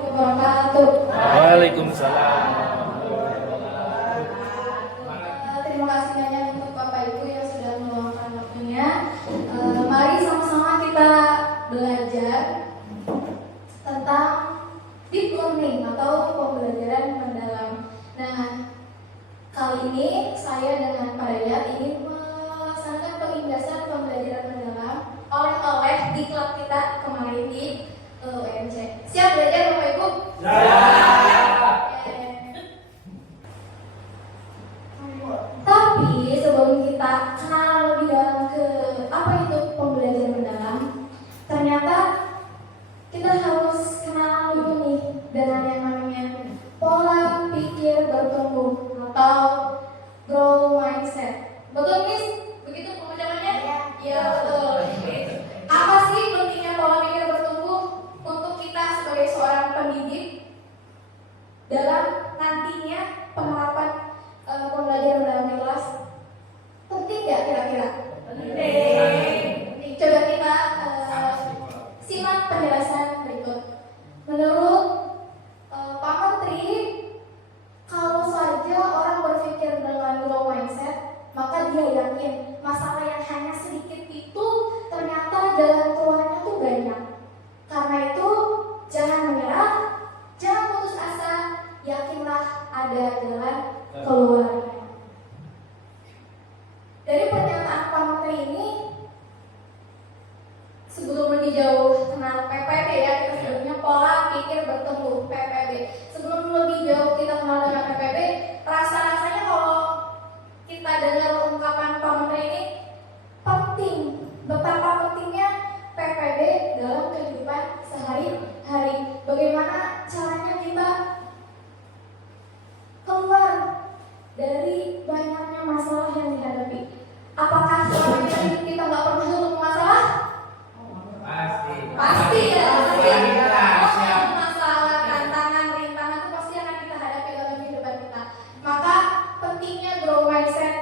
Wabarakatuh. Waalaikumsalam. Terima kasih banyak untuk Bapak Ibu yang sudah meluangkan waktunya. Mari sama-sama kita belajar tentang deep learning atau pembelajaran mendalam. Nah, kali ini saya dengan Pak Dayat ingin melaksanakan penindasan pembelajaran mendalam oleh diklat kita kemarin di UMC. Siap belajar Bapak Ibu? Tapi sebelum kita kenal lebih dalam ke apa itu pembelajaran mendalam, ternyata kita harus kenal dulu nih dengan yang namanya pola pikir bertumbuh atau growth mindset. Betul Miss? Begitu pengucapannya? Iya betul. Apa sih pentingnya pola pikir bertumbuh untuk kita sebagai seorang pendidik dalam nantinya penerapan pembelajaran dalam kelas? Penting nggak kira-kira? Penting. Coba kita simak penjelasan berikut. Menurut Pak Menteri, kalau saja orang berpikir dengan growth mindset, maka dia yakin masalah yang hanya sedikit itu ternyata jalan keluarnya tuh banyak. Karena itu jangan menyerah, jangan putus asa, yakinlah ada jalan keluarnya. Dari pernyataan Pak Menteri ini, sebelum lebih jauh kenal PPB ya, kita sebutnya pola pikir bertumbuh PPB. Sebelum lebih jauh kita kenal dengan PPB, rasa-rasanya kalau kita dengar ungkapan Pak Menteri ini penting, betapa pentingnya PPB dalam kehidupan sehari-hari. Bagaimana caranya kita keluar dari banyaknya masalah yang dihadapi. Apakah selama ini kita nggak pernah ketemu masalah? Pasti ya. Masalah, tantangan, rintangan itu pasti akan kita hadapi dalam kehidupan kita. Maka pentingnya growth mindset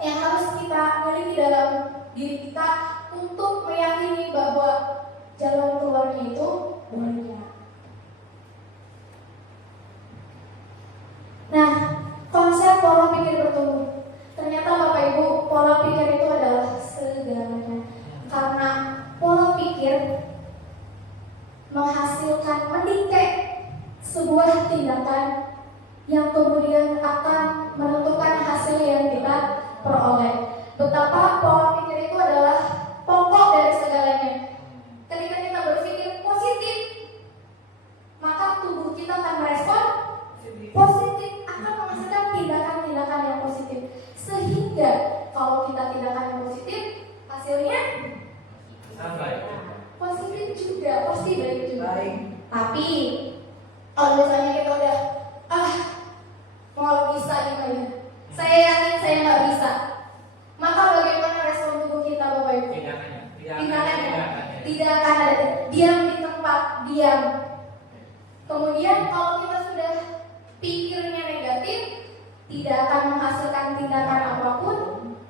yang harus kita miliki dalam diri kita untuk meyakini bahwa jalan keluarnya itu banyak. Nah, konsep pola pikir bertumbuh. Ternyata Bapak Ibu, pola pikir itu adalah segalanya. Karena pola pikir menghasilkan, mendikte sebuah tindakan yang kemudian akan menentukan hasil yang kita peroleh. Betapa pola pikir itu adalah pokok dari segalanya. Ketika kita berpikir positif, maka tubuh kita akan merespon positif, akan menghasilkan tindakan-tindakan yang positif. Sehingga kalau kita tindakan yang positif, hasilnya positif juga, pasti baik juga. Tapi kalau misalnya kita udah mau bisa gimana, saya yakin saya nggak bisa, maka bagaimana respon tubuh kita Bapak Ibu? Tindakannya tidak akan ada, diam di tempat, diam. Kemudian kalau kita sudah pikirnya negatif, tidak akan menghasilkan tindakan apapun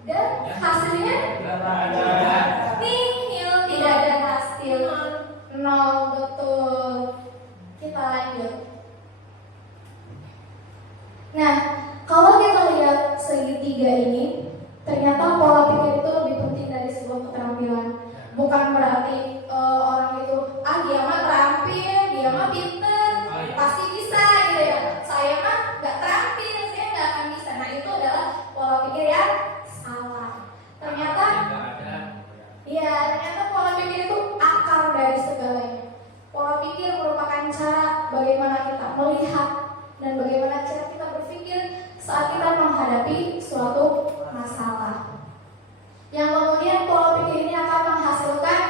dan hasilnya nihil, tidak ada hasil, nol. Betul. Kita lanjut. Nah, kalau kita lihat segitiga ini, ternyata pola pikir itu lebih penting dari sebuah keterampilan. Bukan berarti orang itu dia mah terampil, dia mah pinter, pasti bisa gitu ya. Saya mah nggak terampil, saya nggak akan bisa. Nah, itu adalah pola pikir yang salah. Ternyata pola pikir itu akar dari segalanya. Pola pikir merupakan cara bagaimana kita melihat dan bagaimana cara kita berpikir saat kita menghadapi suatu masalah. Yang kemudian pola pikir ini akan menghasilkan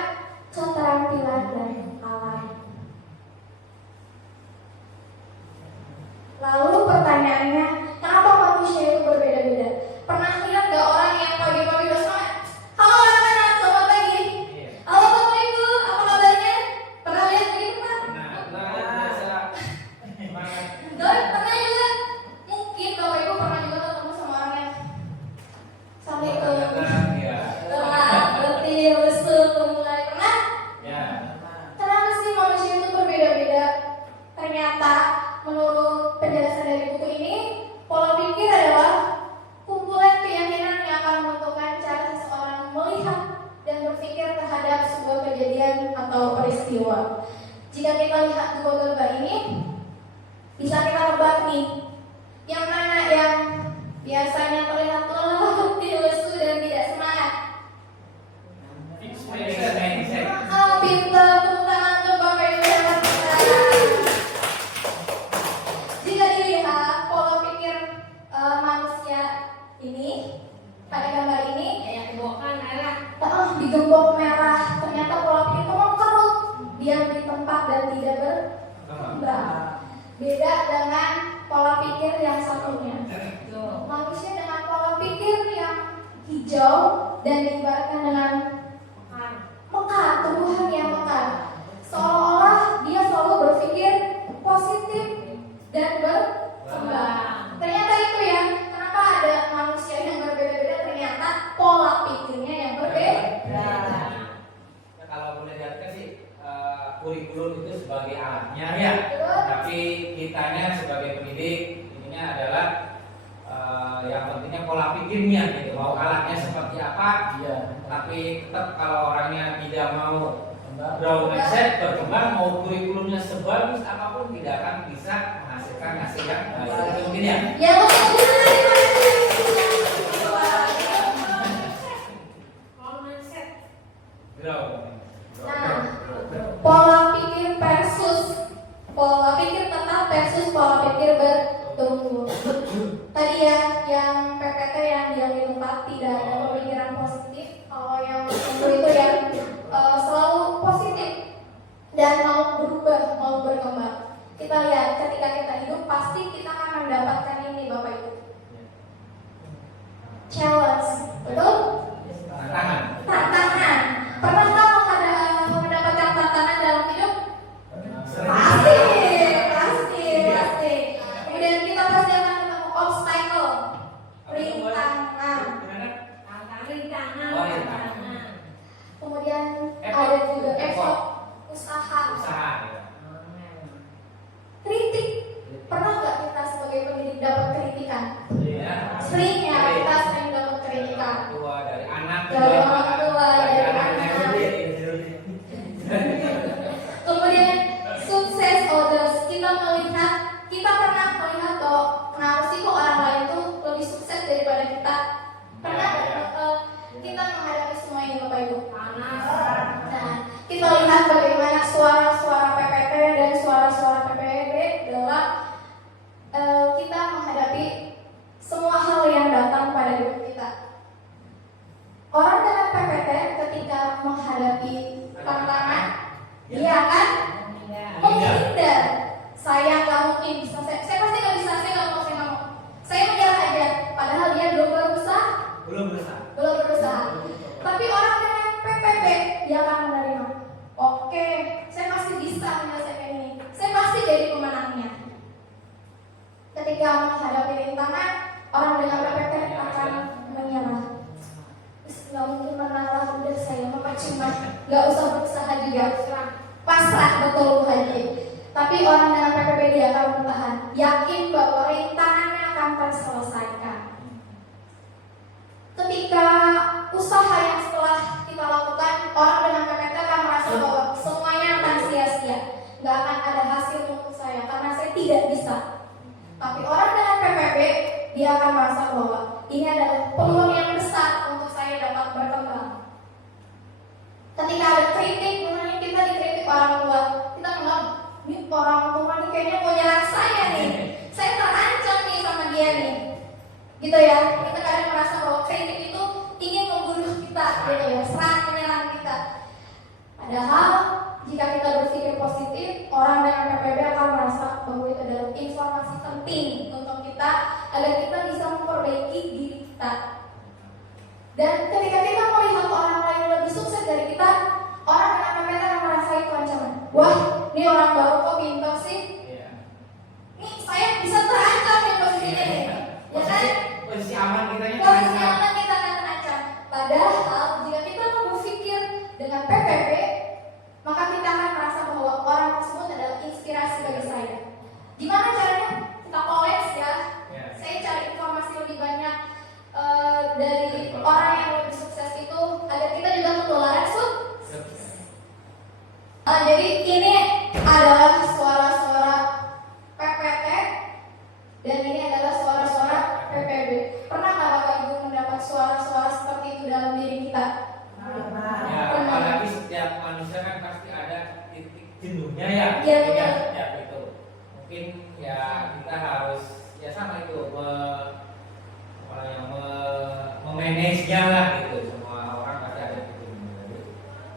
keterampilan dan alat. jiwa. Jika kita lihat dua gambar ini, bisa kita tebak nih, yang mana yang biasanya terlihat lelah, lesu, dan tidak semangat. Pintar, tepuk tangan untuk Bapak Ibu yang berkenan. Jika dilihat pola pikir manusia ini pada gambar ini, digembok merah, ternyata pola pikir kerut, diam di tempat dan tidak berkembang. Beda dengan pola pikir yang satunya. Manusia dengan pola pikir yang hijau dan diibaratkan dengan mekar, tumbuhan yang mekar. Seolah-olah dia selalu berpikir positif dan berkembang. Ternyata itu ya, kenapa ada manusia yang berbeda-beda, ternyata pola pikirnya yang berbeda. Ya, kalau boleh dikatakan sih kurikulum itu sebagai alatnya ya, tapi kitanya sebagai pendidik ininya adalah yang pentingnya pola pikirnya gitu. Mau alatnya seperti apa, Iya. tapi tetap kalau orangnya tidak mau grow mindset berkembang, mau kurikulumnya sebagus apapun tidak akan bisa menghasilkan hasil yang baik. Itu mungkin ya. Ya, Grow. nah, pola pikir tetap versus pola pikir bertumbuh. Tadi ya, yang PPT yang diam di tempat tidak ada pemikiran positif. Kalau yang bertumbuh itu yang selalu positif dan mau berubah, mau berkembang. Kita lihat ketika kita hidup pasti kita akan mendapatkan ini, Bapak Ibu. Challenge, betul? Tantangan. Pernahkah mendapatkan tantangan dalam hidup? Pasti. Kemudian kita pasti akan ketemu obstacle, rintangan. Kemudian ada juga effort, usaha. Kritik. Pernah nggak kita sebagai pendidik dapat kritikan? Sering ya, kita sering dapat kritikan. Dari anak, Dari orang tua, dari anak. Kemudian sukses others, kita pernah melihat bahwa kenapa sih kok orang lain tuh lebih sukses daripada kita. Pernah kita menghadapi semua ini, Bapak Ibu. Nah, kita lihat bagaimana suara-suara PPT dan suara-suara PPD dalam kita menghadapi semua hal yang datang pada hidup kita. Orang dengan PPT ketika menghadapi tantangan, dia akan menghindar. Saya nggak mungkin bisa, saya pasti nggak bisa, saya nggak mau. Saya menyerah aja, padahal dia belum berusaha. Tapi orang dengan PPP, dia akan menerima. Oke, saya pasti bisa menyelesaikan ini. Saya pasti jadi pemenangnya. Ketika menghadapi rintangan, orang dengan PPP akan menyerah. Nggak mungkin menang lah, udah saya mah cuma nggak usah berusaha juga, pasrah, betul Bu Haji. Tapi orang dengan PPP dia akan bertahan, yakin bahwa rintangannya akan terselesaikan. Ketika usaha yang setelah kita lakukan, orang dengan PPT akan merasa bahwa semuanya akan sia-sia, nggak akan ada hasil untuk saya karena saya tidak bisa. Tapi orang dengan PPP dia akan merasa bahwa ini adalah peluang yang besar untuk saya dapat berkembang. Ketika ada kritik, misalnya kita dikritik orang tua, kita bilang, ini orang tua ini kayaknya mau nyerang saya nih, saya terancam nih sama dia nih, gitu ya. Kita kadang merasa bahwa kritik itu ingin membunuh kita, gitu ya, serang menyerang kita. Padahal jika kita berpikir positif, orang dengan PPB akan merasa bahwa itu adalah informasi penting untuk kita agar kita bisa memperbaiki diri kita. Dan ketika kita melihat orang lain lebih sukses dari kita, orang dengan PPT akan merasa itu ancaman. Wah, ini orang baru kok pintar sih. Nih saya bisa terancam di posisi ini, ya kan? Posisi aman kita akan terancam. Padahal jika kita mau berpikir dengan PPP, maka kita akan merasa bahwa orang tersebut adalah inspirasi bagi saya. Gimana caranya? Kita collect ya. Saya cari informasi lebih banyak dari orang yang lebih sukses itu agar kita juga ketularan sukses. Jadi jenuhnya ya. Iya, ya, betul. ya gitu. Mungkin ya kita harus ya sama itu memanage-nya lah gitu. Semua orang pasti ada gitu.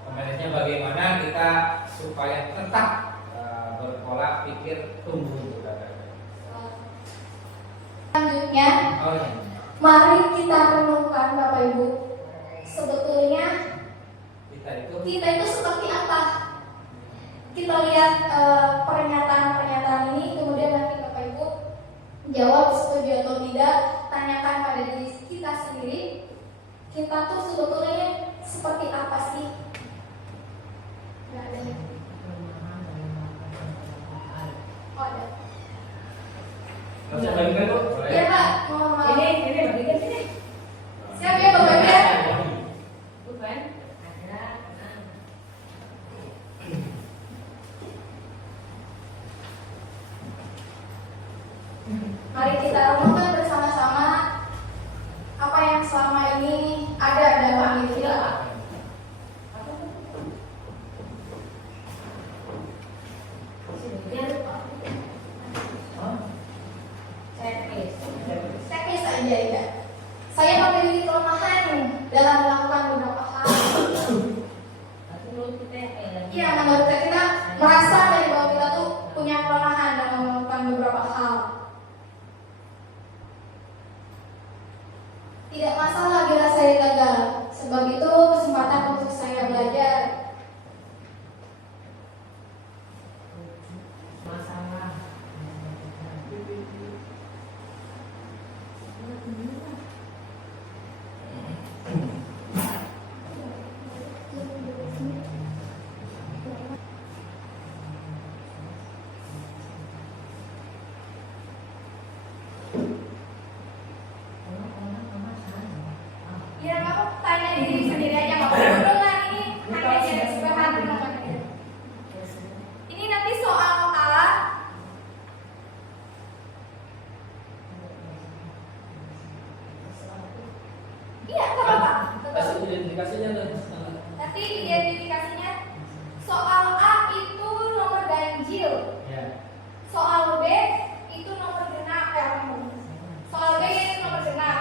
Memanage-nya bagaimana kita supaya tetap berpola pikir tumbuh gitu. Selanjutnya, Oh iya. mari kita renungkan Bapak Ibu. Sebetulnya kita itu seperti apa? Kita lihat pernyataan-pernyataan ini, kemudian nanti Bapak Ibu jawab setuju atau tidak. Tanyakan pada diri kita sendiri, kita tuh sebetulnya seperti apa sih? Nggak ada. Oh, ada. Bisa bagikan Bu? Iya Pak, mohon maaf. Ini bagikan sini. Siap ya Bapak ya? Bukan? Ada. Mari kita renungkan bersama-sama apa yang selama ini ada dalam diri kita. Teknis aja ya. Saya memiliki kelemahan dalam melakukan beberapa hal. Iya, menurut kita merasa dari bahwa kita tuh punya kelemahan dalam melakukan beberapa hal. Tidak masalah bila saya gagal, sebab itu kesempatan untuk saya belajar. Ya, kamu tanya diri sendiri aja, nggak perlu dengan ini hanya jadi sebahan renungan aja. Ini nanti soal A. Iya, nggak apa-apa. Kasih identifikasinya tuh. Nanti identifikasinya soal A itu nomor ganjil, Ya. soal B itu nomor genap ya. Soal B itu nomor genap.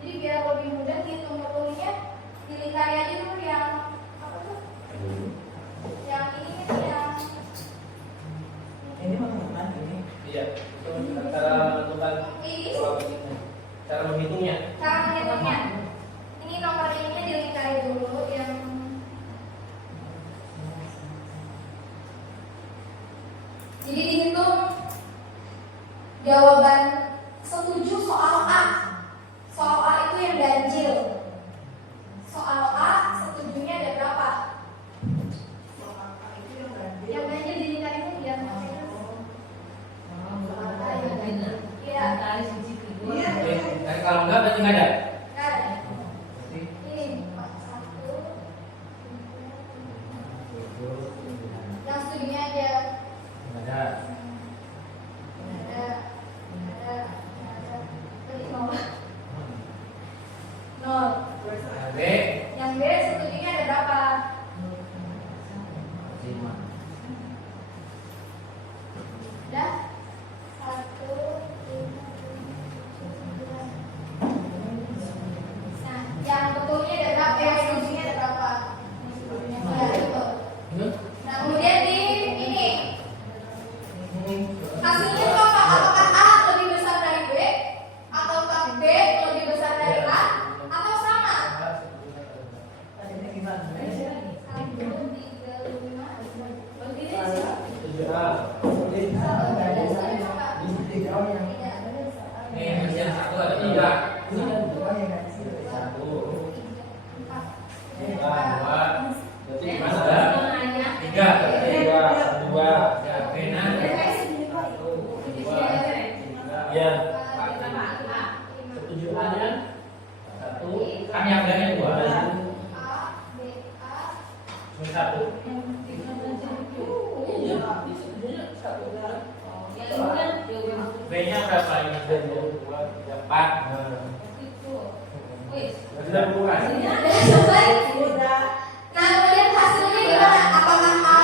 Jadi biar lebih mudah hitung-hitungnya, dilingkari aja dulu yang apa tuh? Yang ini yang Ini menentukan ini. Iya. Itu cara menentukan ini pola pikirnya. Cara menghitungnya. cara menghitungnya. Ini nomor ininya dilingkari dulu yang jadi dihitung jawaban setuju soal A. Soal A itu yang ganjil. Soal A setujunya ada berapa? Yang ganjil dilingkari itu yang iya. Oke. Tapi kalau enggak berarti nggak ada. Nggak ada. Ini 1. Yang setujunya aja. Nggak ada. Ada. Berarti 0. 0. Yang B. Yang B setujunya ada berapa? 5. Udah? 1, 5, 9. Nah, yang betulnya ada berapa? Yang setujunya ada berapa? Ya, itu. Nah, kemudian di ini hasilnya itu apa? Apakah A lebih besar dari B? Ataukah B lebih besar dari A? Atau sama? 1, 3, 5. 7A. Nih, masih yang satu ada 3. 1. 2. Berarti gimana ada? 3. 2. Ya, Rena. 1. 2. 3. Ya. 7 A-nya 1. Kan yang B-nya 2. Cuma 1. B-nya berapa ini? 2, 3, 4. Sudah bukan? Nah, kemudian hasilnya gimana? Apakah A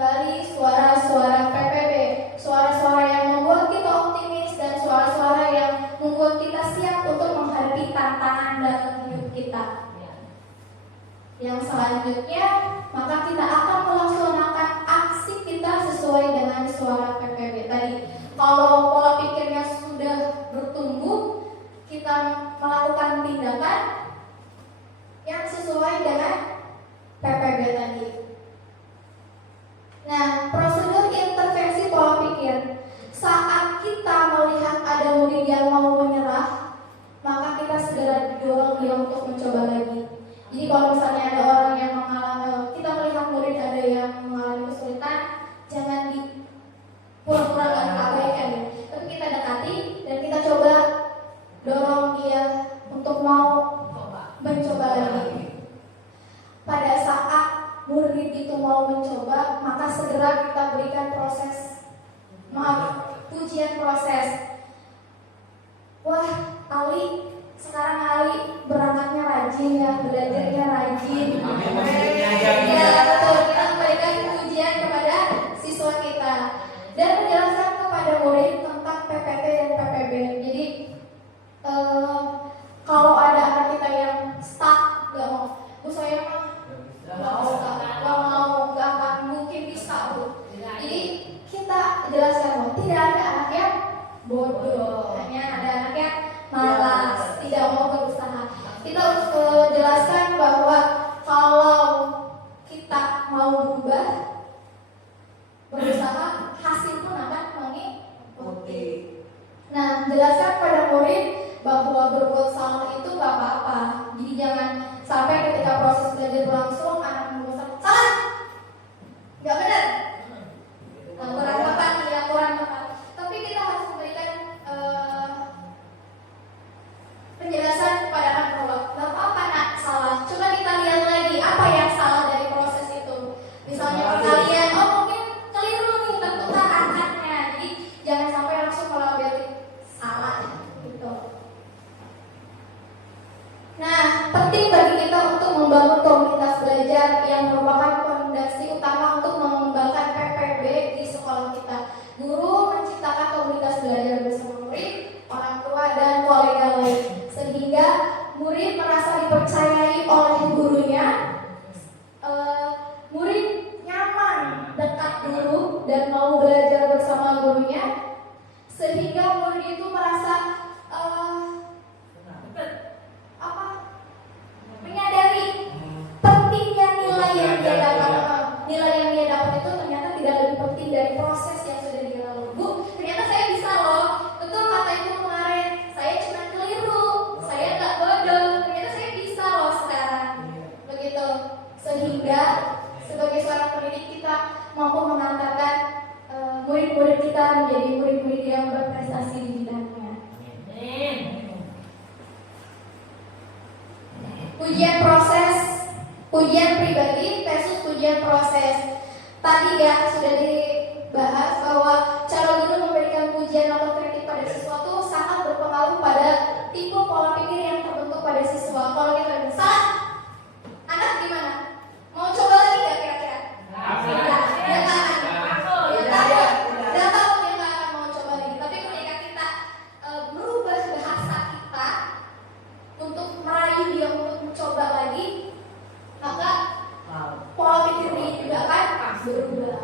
kembali suara-suara PPB, suara-suara yang membuat kita optimis dan suara-suara yang membuat kita siap untuk menghadapi tantangan dalam hidup kita. Yang selanjutnya, maka kita akan melaksanakan aksi kita sesuai dengan suara PPB tadi. Kalau pola pikirnya sudah bertumbuh, kita melakukan tindakan yang sesuai dengan PPB tadi. Nah, prosedur intervensi pola pikir. Saat kita melihat ada murid yang mau menyerah, maka kita segera didorong dia untuk mencoba lagi. Jadi kalau misalnya ada orang yang kita melihat murid ada yang mengalami kesulitan, jangan pura-pura nggak terabaikan ya. Tapi kita dekati dan kita coba dorong dia untuk mau mencoba lagi. Pada saat murid itu mau mencoba, maka segera kita berikan pujian proses. Wah, sekarang Ali berangkatnya rajin ya, belajarnya rajin. Ya, betul. Kita memberikan pujian kepada siswa kita dan menjelaskan kepada murid tentang PPT dan PPB. Jadi kalau ada anak kita yang stuck, nggak mau, saya mah nggak akan mungkin bisa Bu. Jadi kita jelaskan bahwa tidak ada anak yang bodoh, hanya ada anak yang malas, tidak mau berusaha. Kita harus jelaskan bahwa kalau kita mau berubah, berusaha, hasil pun akan mengikuti. Nah, jelaskan pada murid bahwa berbuat salah itu gak apa-apa. Jadi jangan sampai ketika proses belajar berlangsung anak membuat salah, gak benar, kurang tepat, ya kurang tepat. Tapi kita harus memberikan penjelasan kepada anak bahwa gak apa-apa nak salah. Coba kita lihat lagi apa yang salah dari proses itu. Misalnya kalian, mungkin keliru nih tentukan angkatnya. Jadi jangan sampai langsung melabeli salah gitu. Nah, penting bagi kita untuk membangun komunitas belajar yang merupakan fondasi utama untuk mengembangkan PPB di sekolah kita. Guru menciptakan komunitas belajar bersama murid, orang tua, dan kolega lain, sehingga murid merasa dipercayai oleh gurunya, murid nyaman dekat guru dan mau belajar bersama gurunya, sehingga murid itu merasa menyadari pentingnya nilai yang dia dapat. Nilai yang dia dapat itu ternyata tidak lebih penting dari proses yang sudah dia lalui. Bu, ternyata saya bisa loh. Betul kata itu kemarin, saya cuma keliru, saya nggak bodoh. Ternyata saya bisa loh sekarang. Begitu. Sehingga sebagai seorang pendidik kita mampu mengantarkan murid-murid kita menjadi murid-murid yang berprestasi di bidangnya. Pujian proses, pujian pribadi versus pujian proses. Tadi ya sudah dibahas bahwa cara guru memberikan pujian atau kritik pada siswa itu sangat berpengaruh pada tipe pola pikir yang terbentuk pada siswa. Kalau kita salah, anak gimana? Mau coba lagi nggak kira-kira? Dia tahu dia nggak akan mau coba lagi. Tapi ketika kita merubah bahasa kita untuk merayu dia untuk mencoba lagi, maka pola pikir dia juga akan berubah.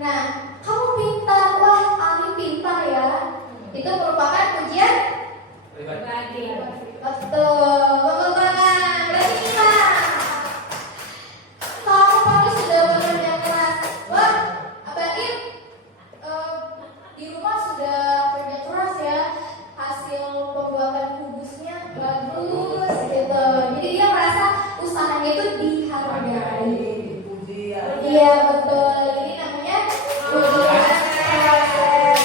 Nah, kamu pintar, wah Ali pintar ya. Itu merupakan pujian pribadi. Betul, tepuk tangan, berarti pintar. Kamu pasti sudah bekerja keras. Wah, Abaim di rumah sudah kerja keras ya. Hasil pembuatan kubusnya bagus gitu. Jadi dia merasa usahanya itu dihargai. Iya betul. Ini namanya pujian proses.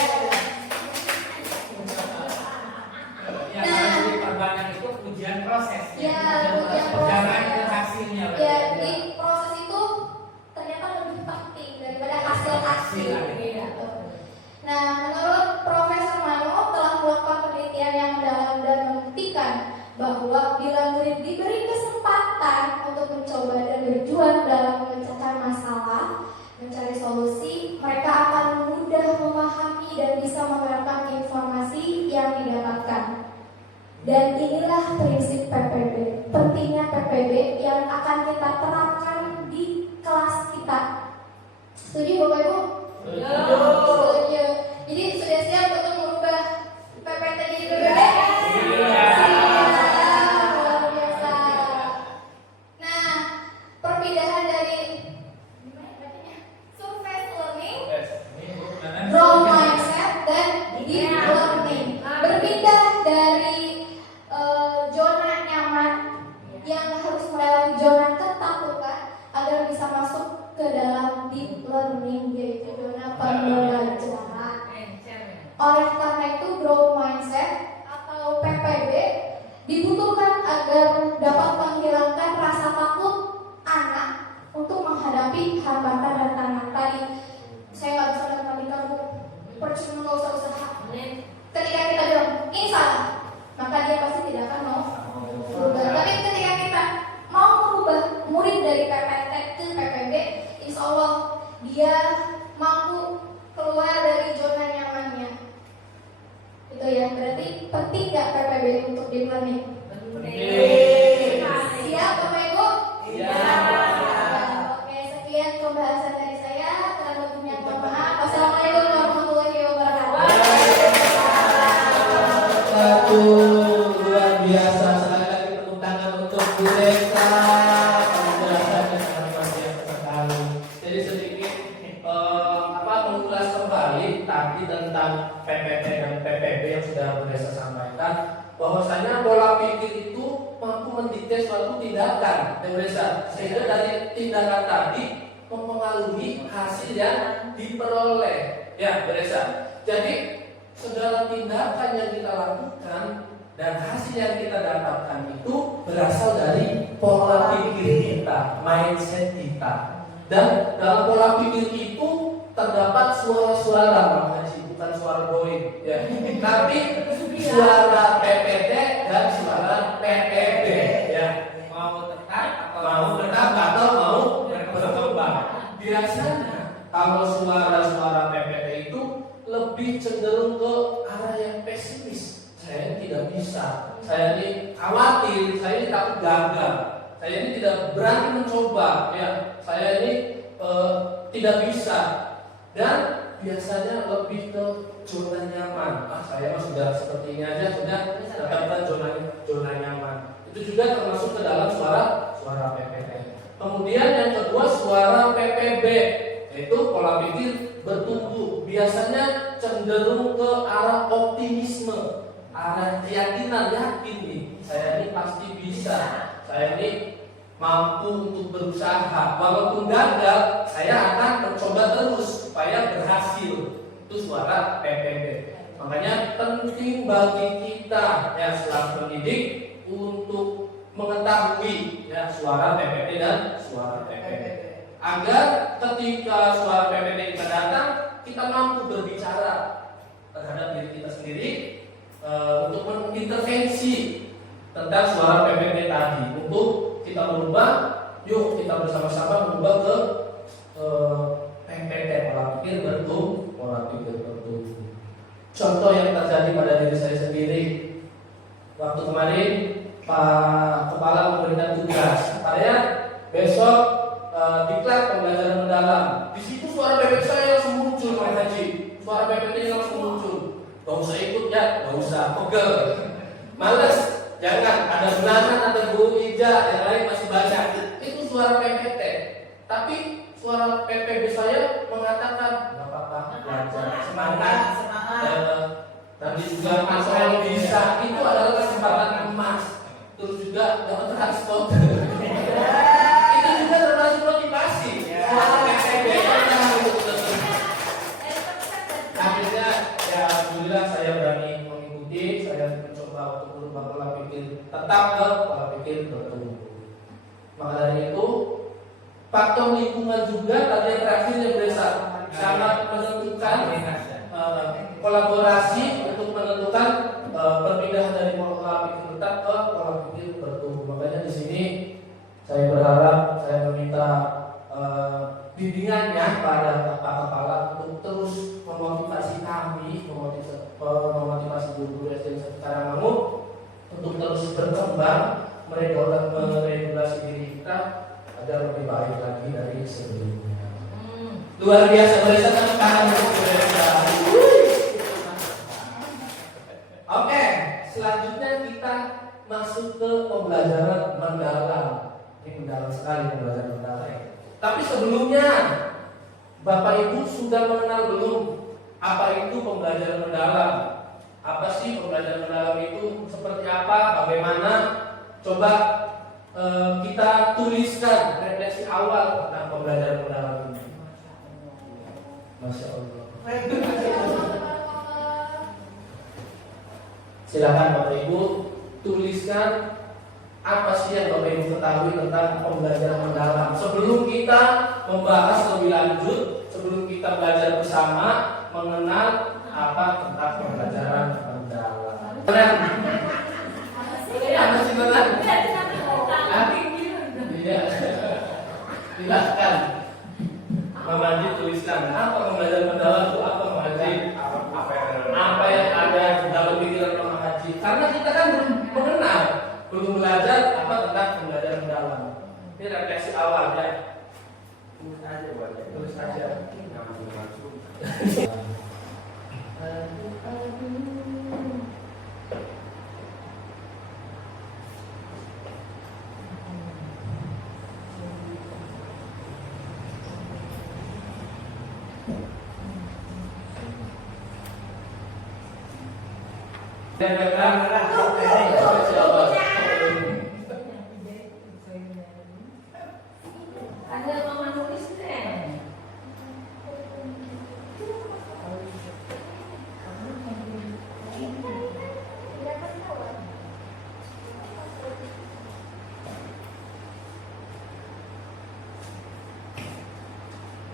Yang terbanyak itu pujian proses. Ya, pujian proses. Jangan ke hasilnya. Ya, jadi proses itu ternyata lebih penting daripada hasil. Iya. Nah, menurut Profesor Mano telah melakukan penelitian yang mendalam dan membuktikan bahwa bila murid diberi kesempatan untuk mencoba dan berjuang dalam memecahkan masalah, Dan inilah prinsip PPB. Pentingnya PPB yang akan kita terapkan di kelas kita. Setuju Bapak Ibu? Setuju. Jadi sudah siap untuk merubah PPT jadi PPB? Siap, luar biasa. Nah, perpindahan dari surface learning, growth mindset, dan deep learning. Berpindah dari zona nyaman yang harus melewati zona ketakutan agar bisa masuk ke dalam deep learning, yaitu zona pembelajaran. Oleh karena itu, growth mindset atau PPB dibutuhkan agar dapat menghilangkan rasa takut anak untuk menghadapi hambatan dan tantangan tadi. Saya nggak bisa mengatakan Bu, percuma nggak usah usaha. Ketika kita bilang ini salah, maka dia pasti tidak akan mau berubah. Tapi ketika kita mau merubah murid dari PPT ke PPB, insya Allah dia mampu keluar dari zona nyamannya. Itu ya, berarti penting nggak PPB untuk deep learning? Siap Bapak Ibu? Oke, sekian pembahasan dari saya. Kurang lebihnya mohon maaf. Wassalamualaikum warahmatullahi wabarakatuh. Luar biasa, sekali lagi tepuk tangan untuk Bu Resa. Penjelasannya sangat luar biasa sekali. Jadi sedikit mengulas kembali tadi tentang PPT dan PPB yang sudah Bu Resa sampaikan, bahwasanya pola pikir itu mampu mendikte suatu tindakan, Bu Resa, sehingga dari tindakan tadi mempengaruhi hasil yang diperoleh, ya Bu Resa. Jadi segala tindakan yang kita lakukan dan hasil yang kita dapatkan itu berasal dari pola pikir kita, mindset kita. Dan dalam pola pikir itu terdapat suara-suara, Bang Haji, bukan suara boeing, ya. Tapi suara PPT dan suara PPB, ya. Mau tetap Atau mau berkembang. Biasanya kalau suara-suara PPT itu lebih cenderung ke arah yang pesimis. Saya ini tidak bisa, saya ini khawatir, saya ini takut gagal, saya ini tidak berani mencoba, ya, saya ini tidak bisa. Dan biasanya lebih ke zona nyaman. Saya sudah seperti ini aja, sudah dapatkan zona nyaman. Itu juga termasuk ke dalam suara PPT. Kemudian yang kedua, suara PPB, yaitu pola pikir bertumbuh. Biasanya cenderung ke arah optimisme, arah keyakinan, yakin nih, saya ini pasti bisa, saya ini mampu untuk berusaha. Walaupun gagal, saya akan mencoba terus supaya berhasil. Itu suara PPB. Makanya penting bagi kita, ya, selaku pendidik untuk mengetahui, ya, suara PPB dan suara PPB, agar ketika suara PPB kita datang, kita mampu berbicara terhadap diri kita sendiri, untuk mengintervensi tentang suara PPB tadi. Untuk kita merubah, yuk kita bersama-sama merubah ke PPT, pola pikir bertumbuh. Contoh yang terjadi pada diri saya sendiri, waktu kemarin Pak Kepala memberikan tugas, saya besok diklat pembelajaran mendalam. Di situ suara PPT saya langsung muncul, Pak Haji. Suara PPT langsung muncul. Gak usah ikut ya, gak usah, pegel, males, jangan, ada bulanan, ada Bu Ija, yang lain masih banyak. Itu suara PPT. Tapi suara PPB saya mengatakan, gak apa-apa, belajar, semangat. Tadi juga masalah bisa, itu adalah kesempatan emas. Terus juga dapat transport. Itu juga termasuk motivasi. Suara PPB. Akhirnya, ya alhamdulillah saya berani mengikuti. Saya mencoba untuk berubah pola pikir, tetap ke pola pikir bertumbuh. Maka dari itu, faktor lingkungan juga tadi yang terakhir yang bisa sangat menentukan kolaborasi untuk menentukan perpindahan dari pola pikir tetap ke pola pikir bertumbuh. Makanya di sini saya berharap, saya meminta bimbingannya pada Pak Kepala untuk terus memotivasi kami, memotivasi guru-guru SD secara umum untuk untuk terus berkembang, meregulasi diri kita agar lebih baik lagi dari sebelumnya. Luar biasa, boleh tepuk tangan untuk mereka. Oke, selanjutnya kita masuk ke pembelajaran mendalam. Ini mendalam sekali pembelajaran mendalam. Tapi sebelumnya, Bapak Ibu sudah mengenal belum apa itu pembelajaran mendalam? Apa sih pembelajaran mendalam itu? Seperti apa? Bagaimana? Coba kita tuliskan refleksi awal tentang pembelajaran mendalam ini. Masya Allah. Silakan Bapak Ibu tuliskan apa sih yang Bapak Ibu ketahui tentang pembelajaran mendalam. Sebelum kita membahas lebih lanjut, sebelum kita belajar bersama mengenal apa tentang pembelajaran mendalam. Masih benar? Tidak. Silakan. Mama Haji tuliskan apa pembelajaran mendalam itu apa Mama Haji? Apa yang ada dalam pikiran Mama Haji? Karena kita kan belum belajar apa tentang pembelajaran mendalam. Ini refleksi awal ya. Tulis aja. Ada mama nulis deh.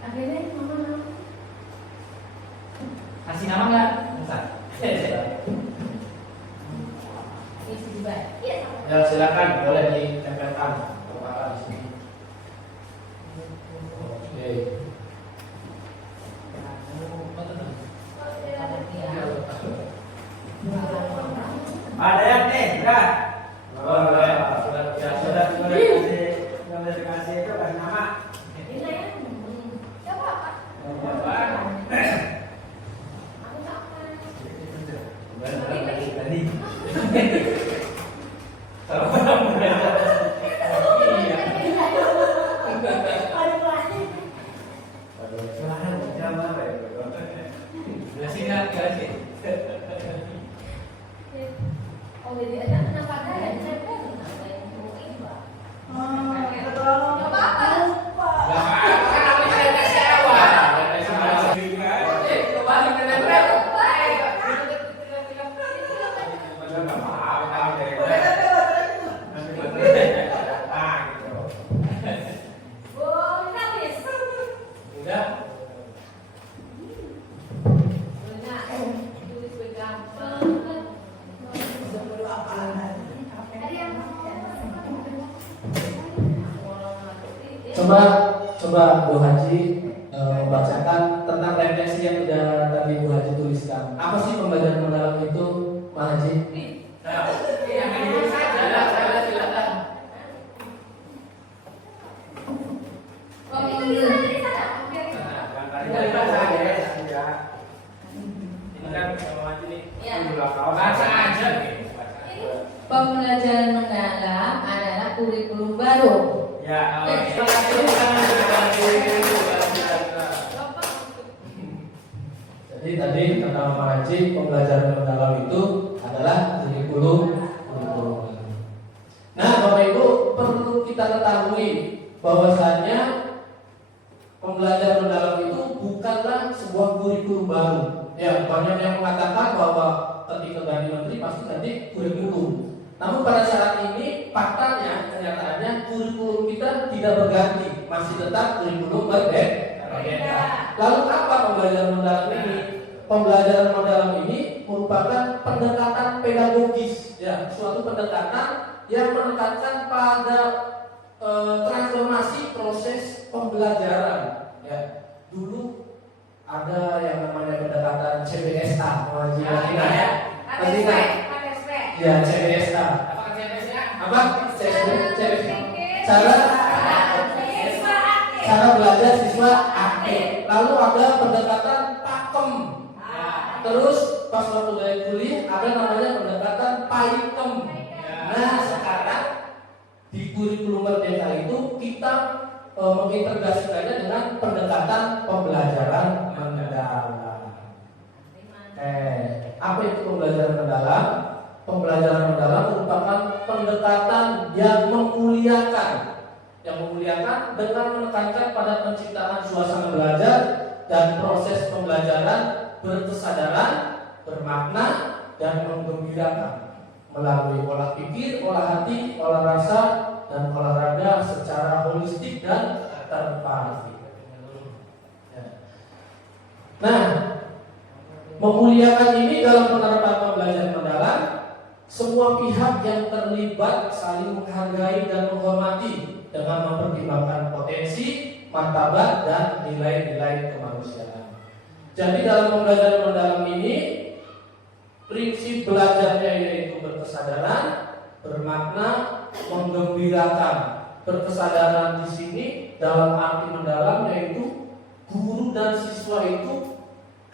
Akhirnya mama Kasih nama nggak? Bentar. isi juga. Ya silakan boleh ditempelkan kepala di sini. Oke. Ada yang nih, udah. Boleh. Sudah biasa. Sudah dikasih itu kasih nama. Ini ya. Oh, jadi ada kenapa ada yang nempel? Kenapa yang mau iba? Coba Bu Haji membacakan tentang refleksi yang sudah tadi Bu Haji tuliskan. Apa sih pembelajaran mendalam itu, Pak Haji? Pembelajaran mendalam adalah kurikulum baru. Ya. Jadi tadi kata Pak Haji, pembelajaran mendalam itu adalah kurikulum. Nah, Bapak Ibu perlu kita ketahui bahwasanya pembelajaran mendalam itu bukanlah sebuah kurikulum baru. Ya, banyak yang mengatakan bahwa ketika ganti menteri pasti ganti kurikulum. Namun pada saat ini faktanya, kenyataannya kurikulum kita tidak berganti, masih tetap kurikulum berbeda. Lalu apa pembelajaran mendalam ini? Pembelajaran mendalam ini merupakan pendekatan pedagogis, ya, suatu pendekatan yang menekankan pada transformasi proses pembelajaran. Ya, dulu ada yang namanya pendekatan CBSA, Ya, CBSA. Apa kan CBSA? Apa? CBSA. Cara belajar siswa aktif. Lalu ada pendekatan pakem. Terus pas waktu dari kuliah ada namanya pendekatan paikem. Nah, sekarang di kurikulum merdeka itu kita mengintegrasikannya dengan pendekatan pembelajaran mendalam. Apa itu pembelajaran mendalam? Pembelajaran mendalam merupakan pendekatan yang memuliakan dengan menekankan pada penciptaan suasana belajar dan proses pembelajaran berkesadaran, bermakna, dan menggembirakan melalui olah pikir, olah hati, olah rasa, dan olahraga secara holistik dan terpadu. Nah, memuliakan ini dalam penerapan pembelajaran mendalam, semua pihak yang terlibat saling menghargai dan menghormati dengan mempertimbangkan potensi, martabat, dan nilai-nilai kemanusiaan. Jadi dalam pembelajaran mendalam ini, prinsip belajarnya yaitu berkesadaran, bermakna, menggembirakan. Berkesadaran di sini dalam arti mendalam yaitu guru dan siswa itu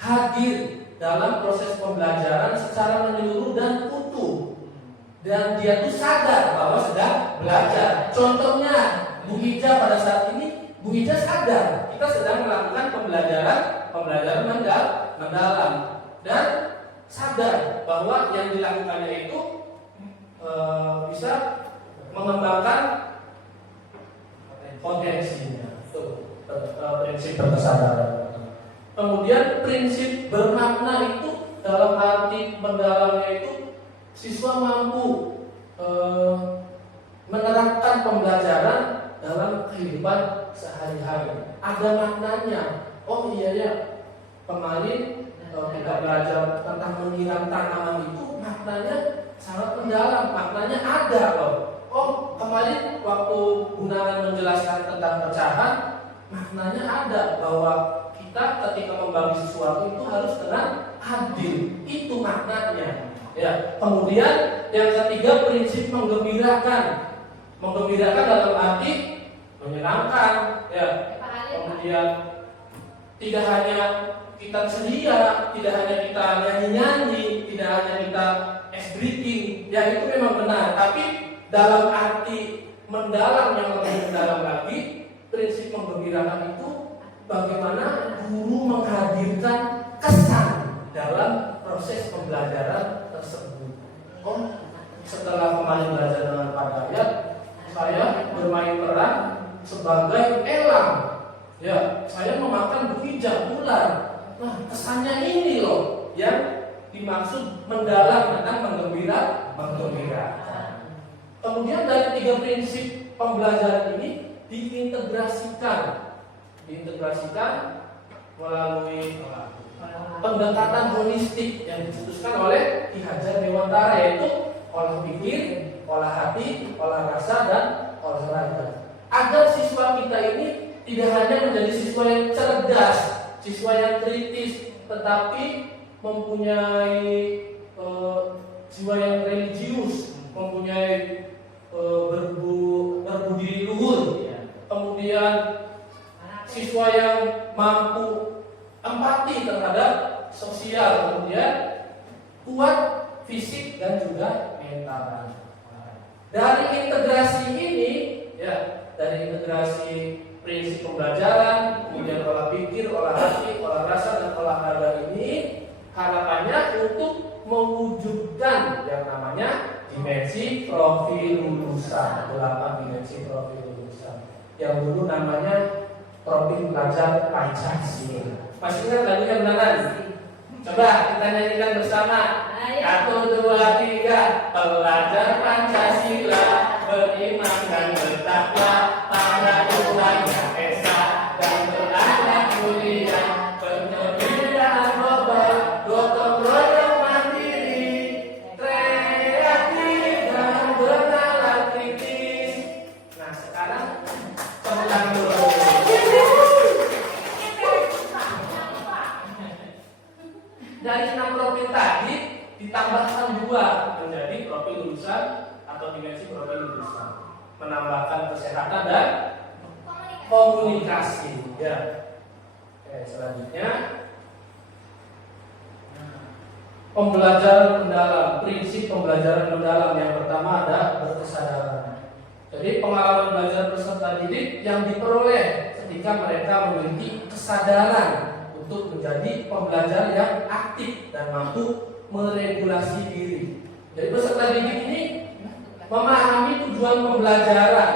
hadir dalam proses pembelajaran secara menyeluruh dan utuh, dan dia tuh sadar bahwa sedang belajar. Contohnya Bu Ija pada saat ini, Bu Ija sadar kita sedang melakukan pembelajaran mendalam dan sadar bahwa yang dilakukannya itu bisa mengembangkan potensinya. Itu prinsip berkesadaran. Kemudian prinsip bermakna itu dalam arti mendalamnya itu siswa mampu menerapkan pembelajaran dalam kehidupan sehari-hari. Ada maknanya. Oh iya ya, kemarin kita belajar tentang menyiram tanaman itu maknanya sangat mendalam, maknanya ada loh. Oh kemarin waktu Gunawan menjelaskan tentang pecahan, maknanya ada bahwa kita ketika membagi sesuatu itu harus dengan adil. Itu maknanya. Ya. Kemudian yang ketiga prinsip menggembirakan. Menggembirakan dalam arti menyenangkan. Ya. Kemudian tidak hanya kita ceria, tidak hanya kita nyanyi-nyanyi, tidak hanya kita breathing, ya itu memang benar. Tapi dalam arti mendalam yang lebih mendalam lagi, prinsip menggembirakan itu bagaimana guru menghadirkan kesan dalam proses pembelajaran tersebut. Oh, setelah kemarin belajar dengan Pak Dayat, saya bermain peran sebagai elang. Ya, saya memakan bukijak ular. Nah, kesannya ini loh yang dimaksud mendalam tentang menggembirakan. Kemudian dari tiga prinsip pembelajaran ini diintegrasikan melalui pendekatan holistik yang diputuskan oleh Ki Hajar Dewantara, yaitu olah pikir, olah hati, olah rasa, dan olahraga. Agar siswa kita ini tidak hanya menjadi siswa yang cerdas, siswa yang kritis, tetapi mempunyai jiwa yang religius, mempunyai berbudi luhur, kemudian siswa yang mampu empati terhadap sosial, kemudian kuat fisik dan juga mental. Dari integrasi ini, ya, dari integrasi prinsip pembelajaran, kemudian olah pikir, olah hati, olah rasa, dan olahraga ini, harapannya untuk mewujudkan yang namanya dimensi profil lulusan, 8 dimensi profil lulusan, yang dulu namanya profil pelajar Pancasila. Masih ingat lagunya beneran? Coba kita nyanyikan bersama. 1, 2, 3. Pelajar Pancasila beriman dan bertakwa pada Tuhan Yang Esa dan berakhlak mulia, penyediaan global, gotong royong mandiri, kreatif dan bernalar kritis. Nah sekarang tentang dulu. Dari 6 profil tadi ditambahkan juga menjadi profil lulusan atau dimensi profil lulusan, menambahkan kesehatan dan komunikasi. Ya. Oke, selanjutnya pembelajaran mendalam. Prinsip pembelajaran mendalam yang pertama ada berkesadaran. Jadi pengalaman belajar peserta didik yang diperoleh ketika mereka memiliki kesadaran untuk menjadi pembelajar yang aktif dan mampu meregulasi diri. Jadi peserta didik ini memahami tujuan pembelajaran,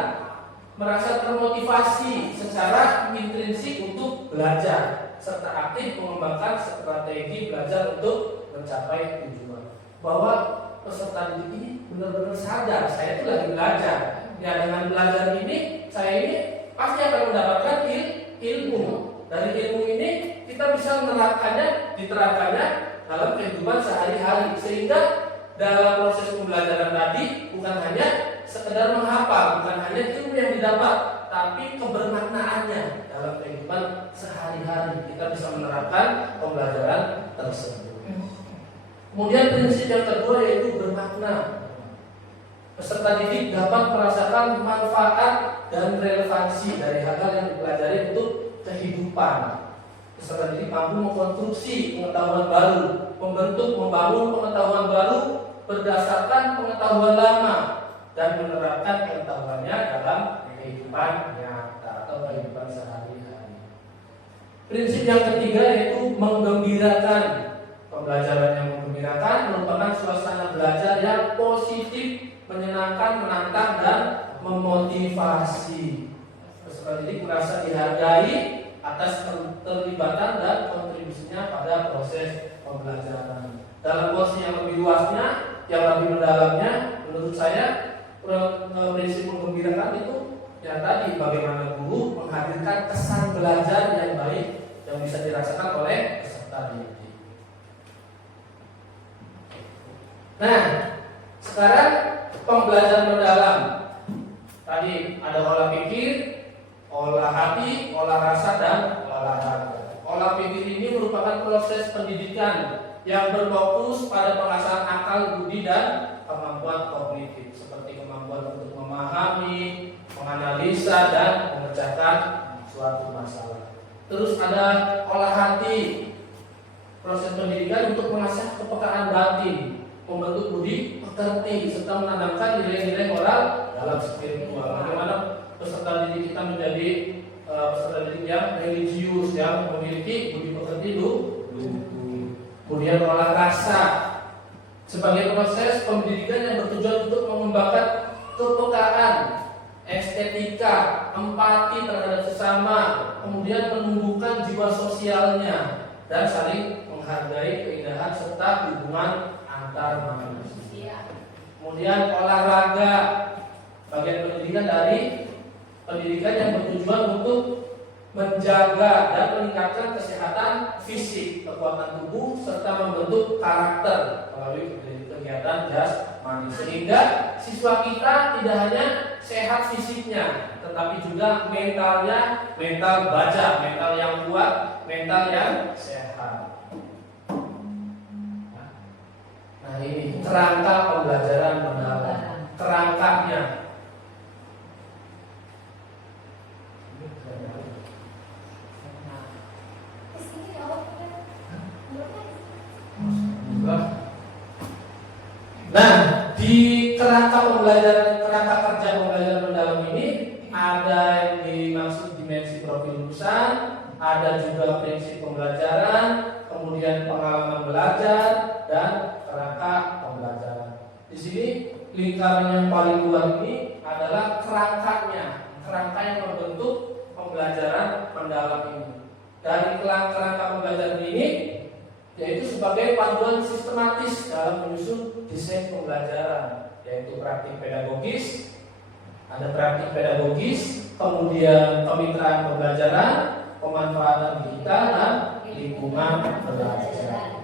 merasa termotivasi secara intrinsik untuk belajar, serta aktif mengembangkan strategi belajar untuk mencapai tujuan. Bahwa peserta didik ini benar-benar sadar, saya itu lagi belajar. Ya, dengan belajar ini, saya ini pasti akan mendapatkan ilmu. Dari ilmu ini kita bisa diterapkannya dalam kehidupan sehari-hari, sehingga dalam proses pembelajaran tadi bukan hanya sekedar menghafal, bukan hanya ilmu yang didapat, tapi kebermaknaannya dalam kehidupan sehari-hari kita bisa menerapkan pembelajaran tersebut. Kemudian prinsip yang kedua yaitu bermakna. Peserta didik dapat merasakan manfaat dan relevansi dari hal-hal yang dipelajari untuk kehidupan. Peserta didik mampu mengkonstruksi pengetahuan baru, membangun pengetahuan baru berdasarkan pengetahuan lama, dan menerapkan pengetahuannya dalam kehidupan nyata atau kehidupan sehari-hari. Prinsip yang ketiga yaitu menggembirakan. Pembelajaran yang menggembirakan merupakan suasana belajar yang positif, menyenangkan, menantang, dan memotivasi. Peserta didik merasa dihargai atas keterlibatan dan kontribusinya pada proses pembelajaran. Dalam porsi yang lebih luasnya, yang lebih mendalamnya, menurut saya prinsip menggembirakan itu yang tadi, bagaimana guru menghadirkan kesan belajar yang baik yang bisa dirasakan oleh peserta didik. Nah, sekarang pembelajaran mendalam. Tadi ada olah pikir, olah hati, olah rasa, dan olah raga. Olah pikir ini merupakan proses pendidikan yang berfokus pada pengasah akal budi dan kemampuan kognitif, seperti kemampuan untuk memahami, menganalisa, dan memecahkan suatu masalah. Terus ada olah hati, proses pendidikan untuk mengasah kepekaan batin, membentuk budi pekerti, serta menanamkan nilai-nilai moral dalam spiritual. Bagaimana peserta didik kita menjadi peserta didik yang religius, yang memiliki budi pekerti luhur. Kemudian olah rasa sebagai proses pendidikan yang bertujuan untuk mengembangkan kepekaan, estetika, empati terhadap sesama, kemudian menumbuhkan jiwa sosialnya, dan saling menghargai keindahan serta hubungan antar manusia. Kemudian olahraga, bagian pendidikan dari pendidikan yang bertujuan untuk menjaga dan meningkatkan kesehatan fisik, kekuatan tubuh, serta membentuk karakter melalui kegiatan jasmani, sehingga siswa kita tidak hanya sehat fisiknya, tetapi juga mentalnya, mental baja, mental yang kuat, mental yang sehat. Nah, ini kerangka pembelajaran mendalam, kerangkanya. Nah, di kerangka pembelajaran, kerangka kerja pembelajaran mendalam ini ada yang dimaksud dimensi profil lulusan, ada juga prinsip pembelajaran, kemudian pengalaman belajar, dan kerangka pembelajaran. Di sini lingkaran yang paling luar ini adalah kerangkanya, kerangka yang membentuk pembelajaran mendalam ini. Dari kerangka pembelajaran ini yaitu sebagai panduan sistematis dalam menyusun desain pembelajaran, yaitu praktik pedagogis, ada praktik pedagogis, kemudian kemitraan pembelajaran, pemanfaatan digital, dan lingkungan belajar.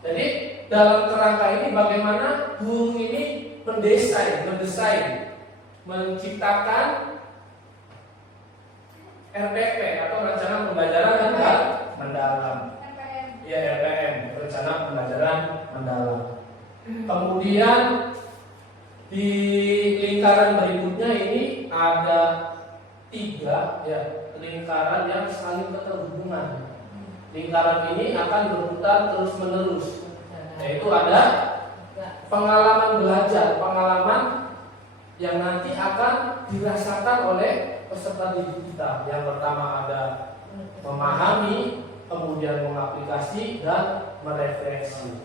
Jadi dalam kerangka ini bagaimana guru ini mendesain, menciptakan RPP atau rencana pembelajaran mendalam. Ya, RPM, rencana pembelajaran mendalam. Kemudian di lingkaran berikutnya ini ada 3 ya, lingkaran yang saling keterhubungan. Lingkaran ini akan berputar terus menerus, yaitu ada pengalaman belajar, pengalaman yang nanti akan dirasakan oleh peserta didik kita. Yang pertama ada memahami, kemudian mengaplikasi dan merefleksi.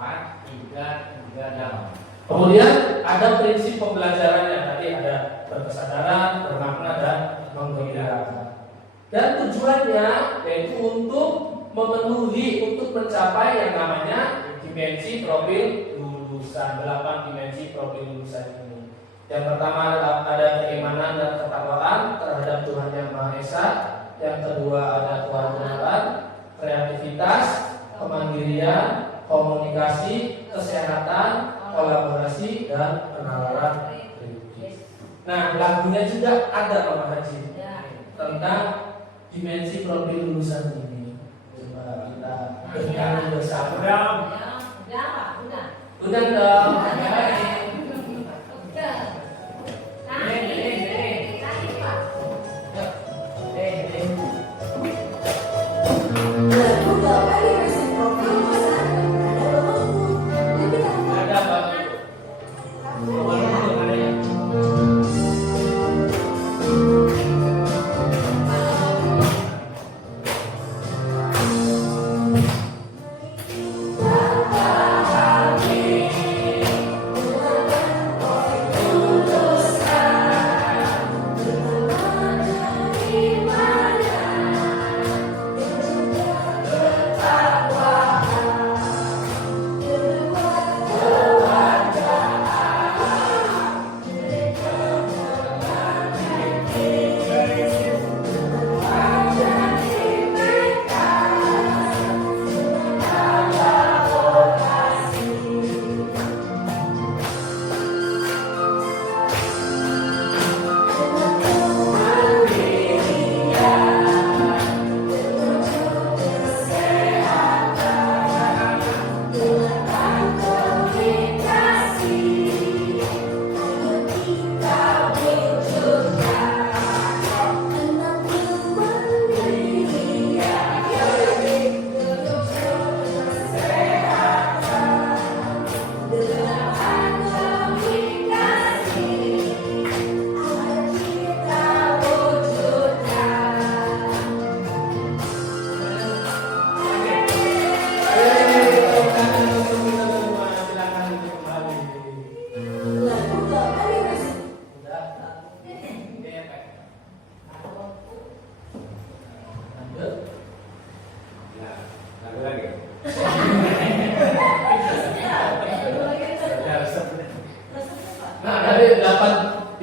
4, 3, 2. Kemudian ada prinsip pembelajarannya, tadi ada berkesadaran, bermakna dan menggembirakan. Dan tujuannya yaitu untuk memenuhi, untuk mencapai yang namanya dimensi profil lulusan, 8 dimensi profil lulusan ini. Yang pertama ada keimanan dan ketakwaan terhadap Tuhan Yang Maha Esa. Yang kedua ada kewarganegaraan, kreativitas, kemandirian, komunikasi, kesehatan, kolaborasi, dan penalaran kritis. Nah, lagunya juga ada Mama Haji tentang dimensi profil lulusan ini. Coba kita bernyanyi bersama. Udah dong. Lagu Bapak di versi profil lulusan ada bapakku. Lebih lama. Ada Pak.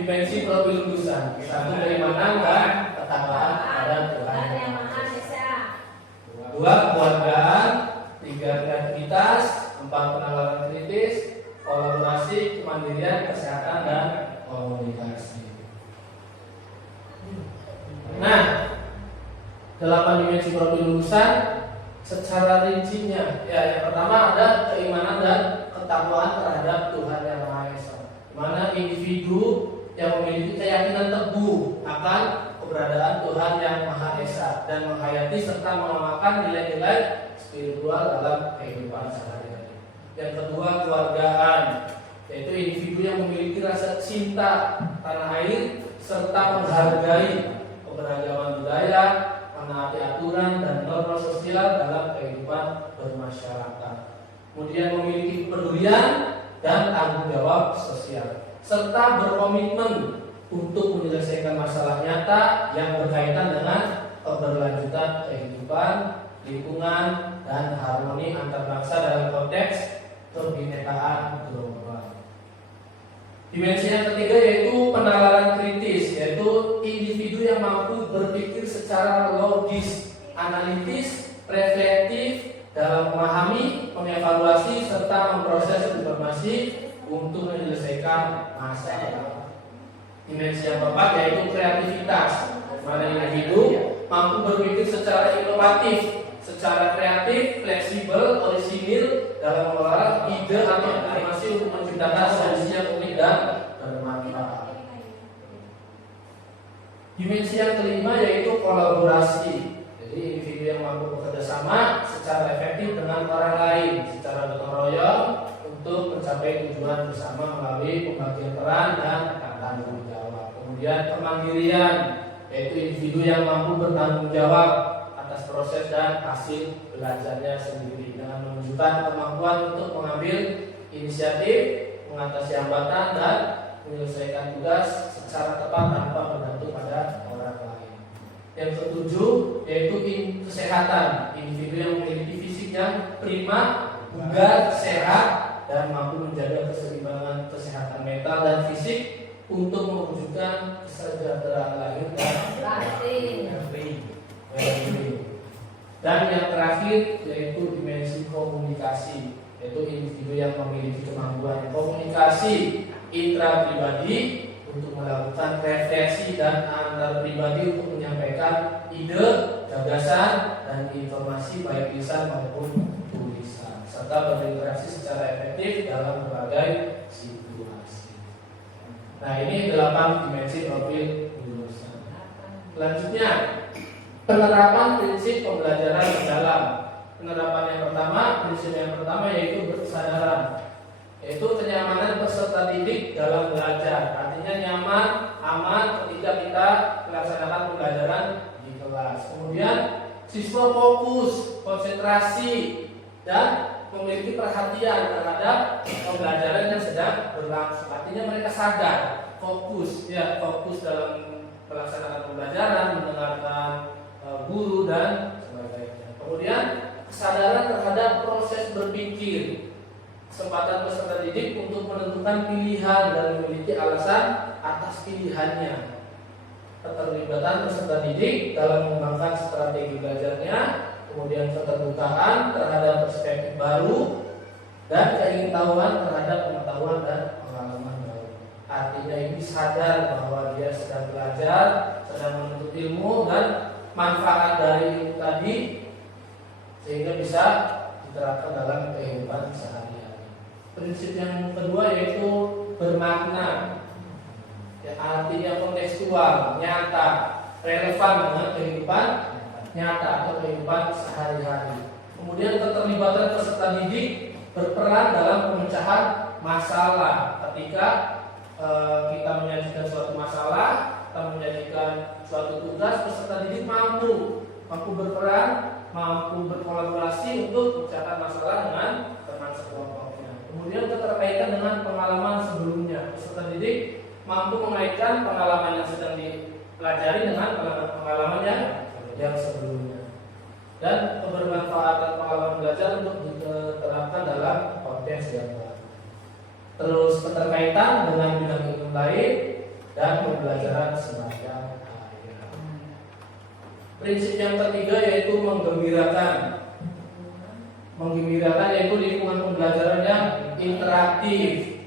dimensi profil lulusan. Satu keimanan dan ketakwaan pada Tuhan. Dua keluargaan, tiga kreativitas, empat penalaran kritis, kolaborasi, kemandirian, kesehatan dan komunikasi. Nah, 8 dimensi profil lulusan secara rincinya, ya yang pertama ada keimanan dan ketakwaan terhadap Tuhan Yang Maha Esa, di mana individu yang memiliki keyakinan teguh akan keberadaan Tuhan Yang Maha Esa dan menghayati serta mengamalkan nilai-nilai spiritual dalam kehidupan sehari-hari. Yang kedua, keluargaan, yaitu individu yang memiliki rasa cinta tanah air serta menghargai keberagaman budaya, menaati aturan dan norma sosial dalam kehidupan bermasyarakat. Kemudian memiliki kepedulian dan tanggung jawab sosial, serta berkomitmen untuk menyelesaikan masalah nyata yang berkaitan dengan keberlanjutan kehidupan, lingkungan, dan harmoni antar bangsa dalam konteks kebinekaan global. Dimensi yang ketiga yaitu penalaran kritis, yaitu individu yang mampu berpikir secara logis, analitis, reflektif dalam memahami, mengevaluasi, serta memproses informasi untuk menyelesaikan masalah. Dimensi yang keempat yaitu kreativitas, mana individu mampu berpikir secara inovatif, secara kreatif, fleksibel, orisinil dalam mengelola ide atau informasi untuk menciptakan solusi yang unik dan bermanfaat. Dimensi yang kelima yaitu kolaborasi. Jadi individu yang mampu bekerja sama secara efektif dengan orang lain secara gotong royong untuk mencapai tujuan bersama melalui pembagian peran dan tanggung jawab. Kemudian kemandirian, yaitu individu yang mampu bertanggung jawab atas proses dan hasil belajarnya sendiri dengan menunjukkan kemampuan untuk mengambil inisiatif, mengatasi hambatan dan menyelesaikan tugas secara tepat tanpa bergantung pada orang lain. Yang ketujuh yaitu kesehatan, individu yang memiliki fisik yang prima, bugar, sehat dan mampu menjaga keseimbangan kesehatan mental dan fisik untuk mewujudkan kesejahteraan lahir dan batin. Dan yang terakhir yaitu dimensi komunikasi, yaitu individu yang memiliki kemampuan komunikasi intrapribadi untuk melakukan refleksi dan antar pribadi untuk menyampaikan ide, gagasan, dan informasi baik lisan maupun tulisan, serta berinteraksi secara efektif dalam berbagai situasi. Nah, ini 8 dimensi profil lulusan. Selanjutnya, penerapan prinsip pembelajaran mendalam. Penerapan yang pertama, prinsip yang pertama yaitu berkesadaran, yaitu kenyamanan peserta didik dalam belajar. Artinya nyaman, aman ketika kita melaksanakan pembelajaran di kelas. Kemudian siswa fokus, konsentrasi, dan memiliki perhatian terhadap pembelajaran yang sedang berlangsung. Artinya mereka sadar, fokus dalam melaksanakan pembelajaran, mendengarkan guru dan sebagainya. Kemudian kesadaran terhadap proses berpikir, kesempatan peserta didik untuk menentukan pilihan dan memiliki alasan atas pilihannya. Keterlibatan peserta didik dalam mengembangkan strategi belajarnya, kemudian keterbukaan terhadap perspektif baru, dan keingetahuan terhadap pengetahuan dan pengalaman baru. Artinya ini sadar bahwa dia sedang belajar, sedang menuntut ilmu dan manfaat dari ilmu tadi sehingga bisa diterapkan dalam kehidupan sehari-hari. Prinsip yang kedua yaitu bermakna, ya, artinya kontekstual, nyata, relevan dengan kehidupan nyata atau kehidupan sehari-hari. Kemudian keterlibatan peserta didik berperan dalam pemecahan masalah. Ketika kita menyajikan suatu masalah, kita menyajikan suatu tugas, peserta didik mampu berperan, mampu berkolaborasi untuk memecahkan masalah dengan teman sekelompoknya. Kemudian keterkaitan dengan pengalaman sebelumnya, peserta didik mampu mengaitkan pengalaman yang sedang dipelajari dengan pengalaman yang sebelumnya, dan kebermanfaatan pengalaman belajar untuk diterapkan dalam konteks yang baru. Terus keterkaitan dengan bidang ilmu lain dan pembelajaran semacam lain. Prinsip yang ketiga yaitu menggembirakan. Menggembirakan yaitu lingkungan pembelajaran yang interaktif,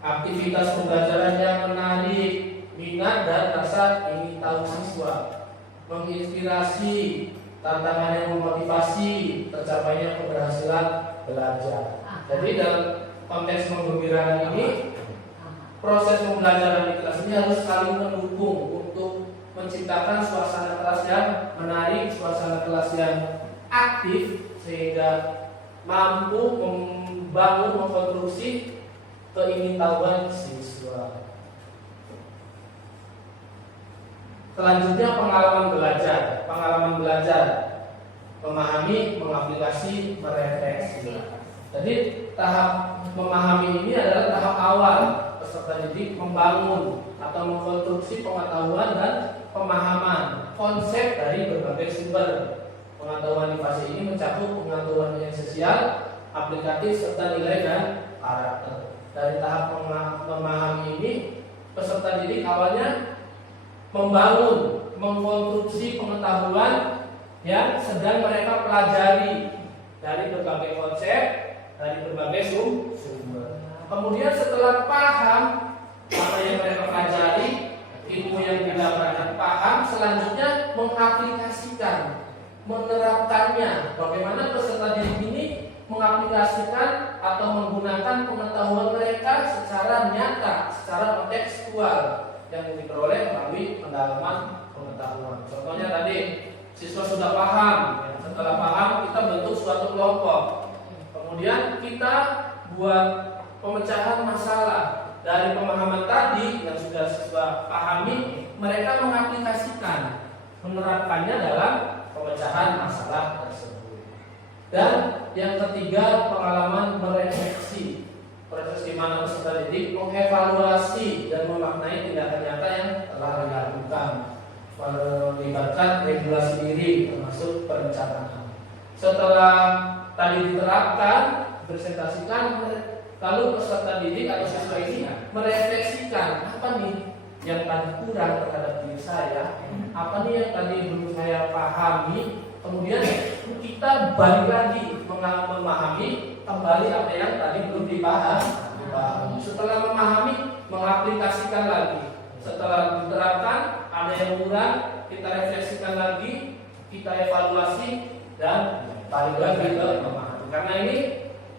aktivitas pembelajaran yang menarik minat dan rasa ingin tahu siswa, menginspirasi, tantangan yang memotivasi tercapainya keberhasilan belajar. Jadi dalam konteks menggembirakan ini, proses pembelajaran di kelas ini harus saling mendukung untuk menciptakan suasana kelas yang menarik, suasana kelas yang aktif sehingga mampu membangun, mengkonstruksi keingintahuan siswa. Selanjutnya pengalaman belajar. Pengalaman belajar, memahami, mengaplikasi, merefleksi. Jadi tahap memahami ini adalah tahap awal peserta didik membangun atau mengkonstruksi pengetahuan dan pemahaman konsep dari berbagai sumber. Pengetahuan di fase ini mencakup pengetahuan yang sosial, aplikatif, serta nilai dan karakter. Dari tahap memahami ini, peserta didik awalnya membangun, mengkonstruksi pengetahuan yang sedang mereka pelajari dari berbagai konsep, dari berbagai sumber. Kemudian setelah paham apa yang mereka pelajari, ilmu yang didapatkan paham, selanjutnya mengaplikasikan menerapkannya. Bagaimana peserta didik ini mengaplikasikan atau menggunakan pengetahuan mereka secara nyata, secara kontekstual yang diperoleh melalui pendalaman pengetahuan. Contohnya tadi, siswa sudah paham. Setelah paham, kita bentuk suatu kelompok. Kemudian kita buat pemecahan masalah. Dari pemahaman tadi yang sudah siswa pahami, mereka mengaplikasikan, menerapkannya dalam pemecahan masalah tersebut. Dan yang ketiga, pengalaman merefleksi. Proses di mana peserta didik mengevaluasi dan memaknai tindakan nyata yang telah dilakukan, melibatkan regulasi diri termasuk perencanaan. Setelah tadi diterapkan, presentasikan, lalu peserta didik atau siswa ini merefleksikan apa nih yang tadi kurang terhadap diri saya, apa nih yang tadi belum saya pahami. Kemudian kita balik lagi memahami kembali apa yang tadi belum dipahami. Setelah memahami, mengaplikasikan lagi. Setelah diterapkan, ada yang kurang, kita refleksikan lagi, kita evaluasi dan balik lagi ke memahami. Karena ini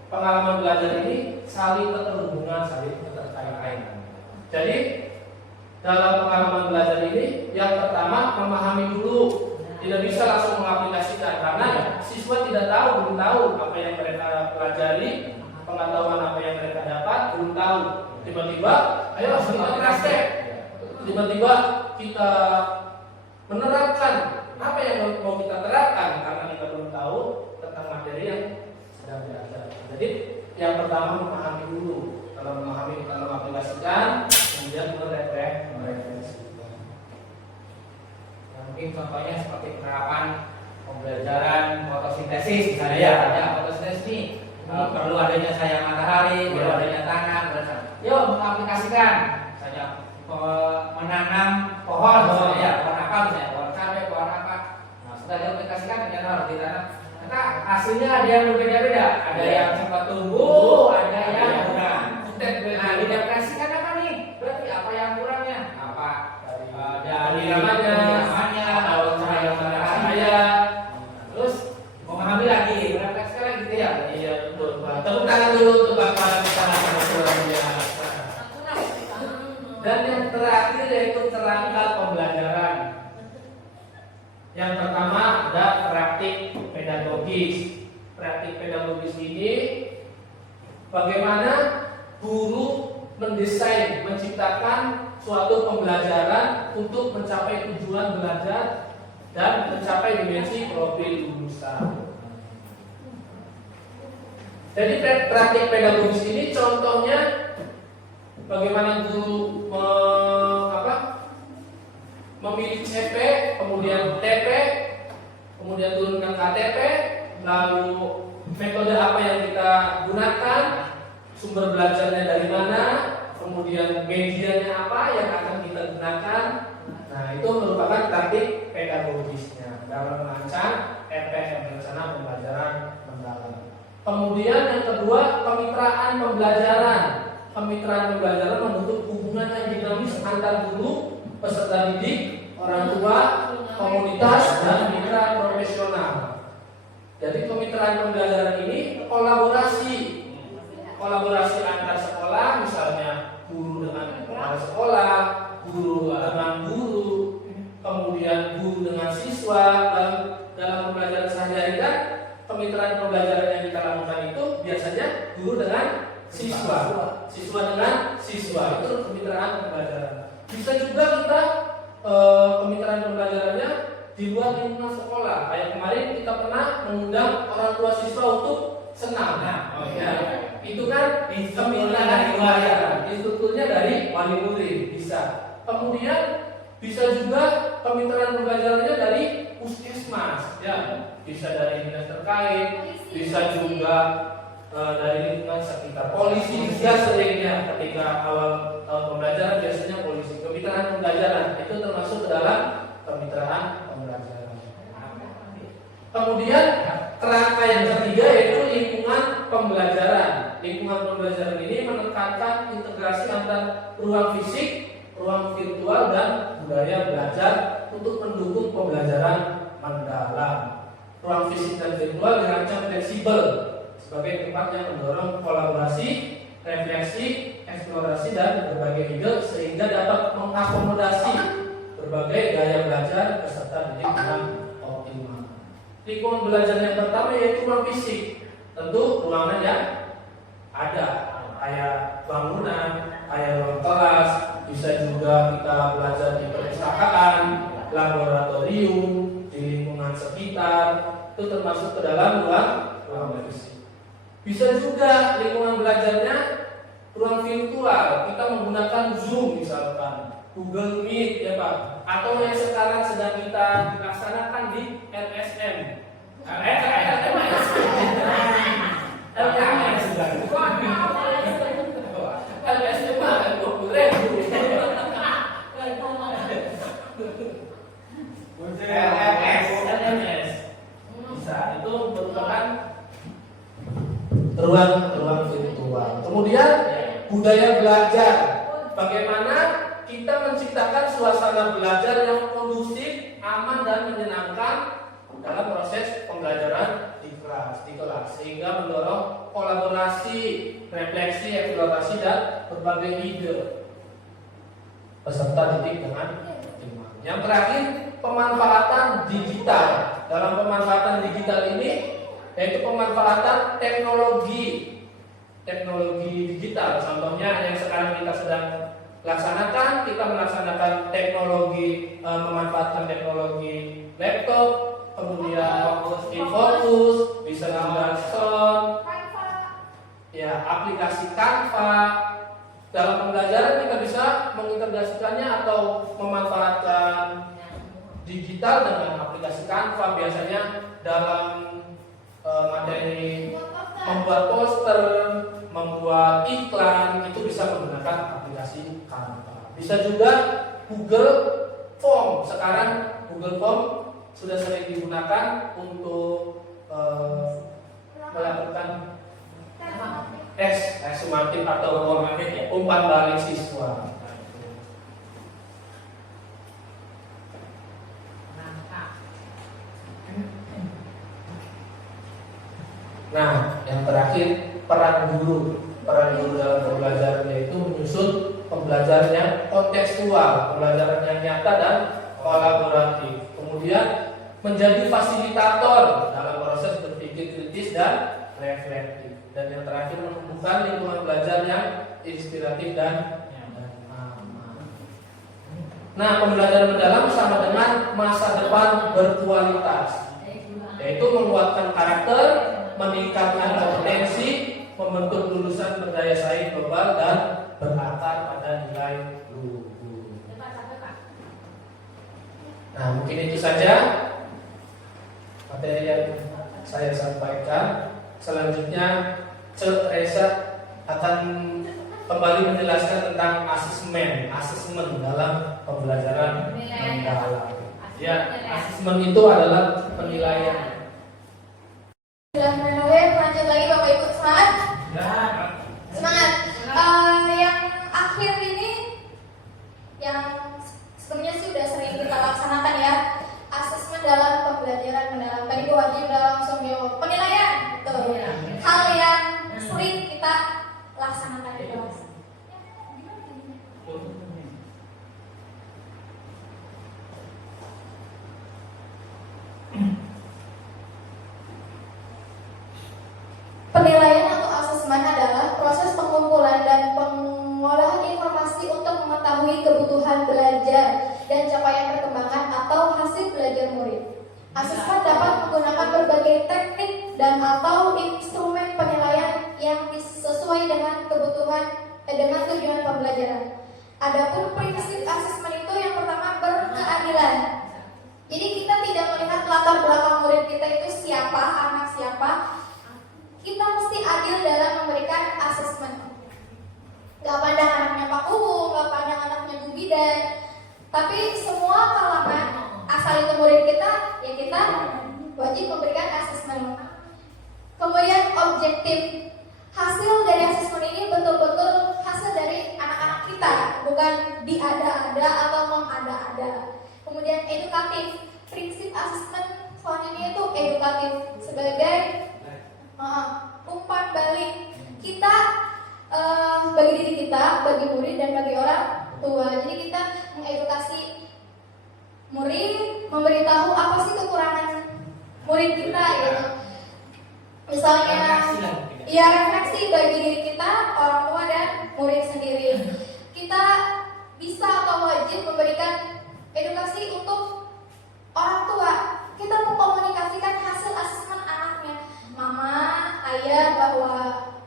pengalaman belajar ini saling keterhubungan, saling keterkaitan. Jadi dalam pengalaman belajar ini, yang pertama memahami dulu. Tidak bisa langsung mengaplikasikan karena siswa tidak tahu, belum tahu apa yang mereka pelajari, pengetahuan apa yang mereka dapat, belum tahu. Tiba-tiba, ayo kita praktek. Tiba-tiba kita menerapkan apa yang mau kita terapkan karena kita belum tahu tentang materi yang sedang belajar. Jadi yang pertama memahami dulu. Kalau memahami kita mengaplikasikan, kemudian merefleksikan. Mungkin contohnya seperti penerapan pembelajaran fotosintesis misalnya ya fotosintesis ini perlu adanya cahaya matahari, perlu adanya tanah, yuk mengaplikasikan misalnya menanam pohon misalnya pohon apa misalnya pohon cabai, pohon apa. Nah, setelah diaplikasikan ternyata harus ditanam. Maka hasilnya ada yang berbeda-beda, ada yang cepat tumbuh, ada yang kurang. Nah, diaplikasikan apa nih? Berarti apa yang kurangnya? Apa dari namanya, daun cahaya matahari, terus memahami lagi, refleksi lagi gitu ya. Iya betul. Tepuk tangan dulu untuk Bapak Sarana. Dan yang terakhir yaitu kerangka pembelajaran. Yang pertama ada praktik pedagogis. Praktik pedagogis ini bagaimana guru mendesain, menciptakan suatu pembelajaran untuk mencapai tujuan belajar dan mencapai dimensi profil lulusan. Jadi praktik pedagogis ini contohnya bagaimana guru memilih CP, kemudian TP, kemudian turunkan KTP, lalu metode apa yang kita gunakan, sumber belajarnya dari mana, kemudian medianya apa yang akan kita gunakan. Nah, itu merupakan praktik pedagogisnya dalam merancang RPM, rencana pembelajaran mendalam. Kemudian yang kedua, kemitraan pembelajaran. Kemitraan pembelajaran membentuk hubungan yang dinamis antar guru, peserta didik, orang tua, komunitas, dan mitra profesional. Jadi kemitraan pembelajaran ini kolaborasi antar sekolah, misalnya guru dengan kepala sekolah, guru dengan guru, kemudian guru dengan siswa. Dalam pembelajaran sehari-hari kan kemitraan pembelajaran yang kita lakukan itu biasanya guru dengan siswa, siswa dengan siswa, itu kemitraan pembelajaran. Bisa juga kita kemitraan pembelajarannya di luar lingkungan sekolah. Kayak kemarin kita pernah mengundang orang tua siswa untuk senam. Itu kan kemitraan dari luar ya. Instrukturnya dari wali murid bisa. Kemudian bisa juga kemitraan pembelajarannya dari puskesmas, ya. Bisa dari dinas terkait, bisa juga dari lingkungan sekitar. Polisi juga seringnya ketika awal tahun pembelajaran biasanya polisi. Kemitraan pembelajaran itu termasuk ke dalam kemitraan pembelajaran. Kemudian kerangka yang ketiga yaitu lingkungan pembelajaran. Lingkungan pembelajaran ini menekankan integrasi antar ruang fisik, ruang virtual, dan budaya belajar untuk mendukung pembelajaran mendalam. ruang fisik dan virtual dirancang fleksibel sebagai tempat yang mendorong kolaborasi, refleksi, eksplorasi dan berbagai ide sehingga dapat mengakomodasi berbagai gaya belajar peserta didik dengan optimal. Lingkungan belajar yang pertama yaitu ruang fisik. Tentu ruangan yang ada, kayak bangunan, kayak ruang kelas, bisa juga kita belajar di perpustakaan, laboratorium, di lingkungan sekitar, itu termasuk ke dalam ruang fisik. Bisa juga lingkungan belajarnya ruang virtual, kita menggunakan Zoom misalkan, Google Meet ya Pak, atau yang sekarang sedang kita laksanakan di LSM. LMS sudah. LSM mah 20.000. LMS bisa, itu merupakan ruang virtual. Kemudian budaya belajar, bagaimana kita menciptakan suasana belajar yang kondusif, aman dan menyenangkan dalam proses pembelajaran di kelas, sehingga mendorong kolaborasi, refleksi, eksplorasi dan berbagai ide peserta didik dengan optimal. Yang terakhir, pemanfaatan digital. Dalam pemanfaatan digital ini yaitu pemanfaatan teknologi digital. Contohnya yang sekarang kita sedang laksanakan, kita melaksanakan teknologi, memanfaatkan teknologi laptop, kemudian InFocus, bisa juga sound, ya aplikasi Canva. Dalam pembelajaran kita bisa mengintegrasikannya atau memanfaatkan digital dengan aplikasi Canva. Biasanya dalam materi membuat poster, membuat iklan, itu bisa menggunakan aplikasi Canva. Bisa juga Google Form. Sekarang Google Form sudah sering digunakan untuk melakukan sumatif atau umpan balik siswa. Nah, yang terakhir peran guru dalam pembelajaran yaitu menyusun pembelajaran yang kontekstual, pembelajaran yang nyata dan kolaboratif. Kemudian menjadi fasilitator dalam proses berpikir kritis dan reflektif. Dan yang terakhir menumbuhkan lingkungan belajar yang inspiratif dan aman. Nah, pembelajaran mendalam sama dengan masa depan berkualitas, yaitu menguatkan karakter, meningkatkan kompetensi, membentuk lulusan berdaya saing global dan berakar pada nilai luhur. Nah, mungkin itu saja materi yang saya sampaikan. Selanjutnya Cek Reza akan kembali menjelaskan tentang asesmen dalam pembelajaran mendalam. Ya, asesmen itu adalah penilaian. Bismillahirrahmanirrahim. Lanjut lagi Bapak Ibu, semangat. Semangat. Yang akhir ini yang sebenarnya sudah sering kita laksanakan ya, asesmen dalam pembelajaran mendalam. Tadi Bu Haji udah langsung jawab penilaian. Tuh. Hal yang sering kita laksanakan di kelas. Penilaian atau asesmen adalah proses pengumpulan dan pengolahan informasi untuk mengetahui kebutuhan belajar dan capaian perkembangan atau hasil belajar murid. Asesmen dapat menggunakan berbagai teknik dan atau instrumen penilaian yang sesuai dengan kebutuhan dengan tujuan pembelajaran. Adapun prinsip asesmen itu yang pertama berkeadilan. Jadi kita tidak melihat latar belakang murid kita itu siapa, anak siapa. Kita mesti adil dalam memberikan asesmen. Gak pandang anaknya Pak Uwu, gak pandang anaknya Bu Bidan, tapi semua kalangan asal itu murid kita, ya kita wajib memberikan asesmen. Kemudian objektif. Hasil dari asesmen ini betul-betul hasil dari anak-anak kita, bukan diada-ada atau mengada-ada. Kemudian edukatif. Prinsip asesmen selanjutnya itu edukatif. sebagai umpan balik kita bagi diri kita, bagi murid dan bagi orang tua. Jadi kita mengedukasi murid, memberitahu apa sih kekurangan murid kita gitu. Misalnya, ya refleksi bagi diri kita, orang tua dan murid sendiri. Kita bisa atau wajib memberikan edukasi untuk orang tua. Kita mengkomunikasikan hasil asesmen anaknya, mama, ayah, bahwa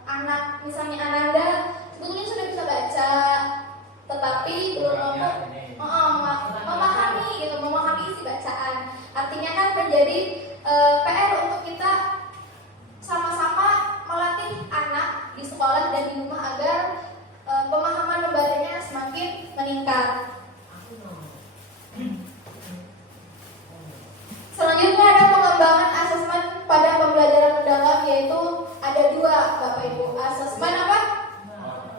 anak, misalnya Ananda sebetulnya sudah bisa baca, tetapi belum memahami isi bacaan. Artinya kan menjadi PR untuk kita sama-sama melatih anak di sekolah dan di rumah agar pemahaman membacanya semakin meningkat. Selanjutnya ada pengembangan asesmen pada pembelajaran mendalam, yaitu ada dua, Bapak Ibu. Asesmen apa?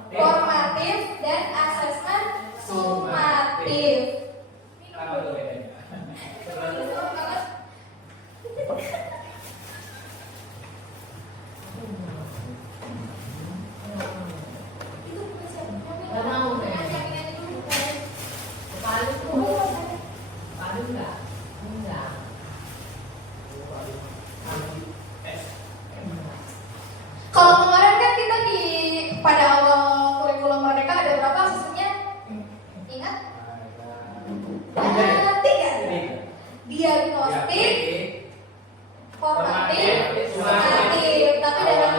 Formatif dan asesmen sumatif. Apa tuh bedanya? Kalau kemarin kan kita pada awal kurikulum Merdeka ada berapa asesmennya? Ingat? Ada 3. Diagnostik, formatif, sumatif. Tapi dalam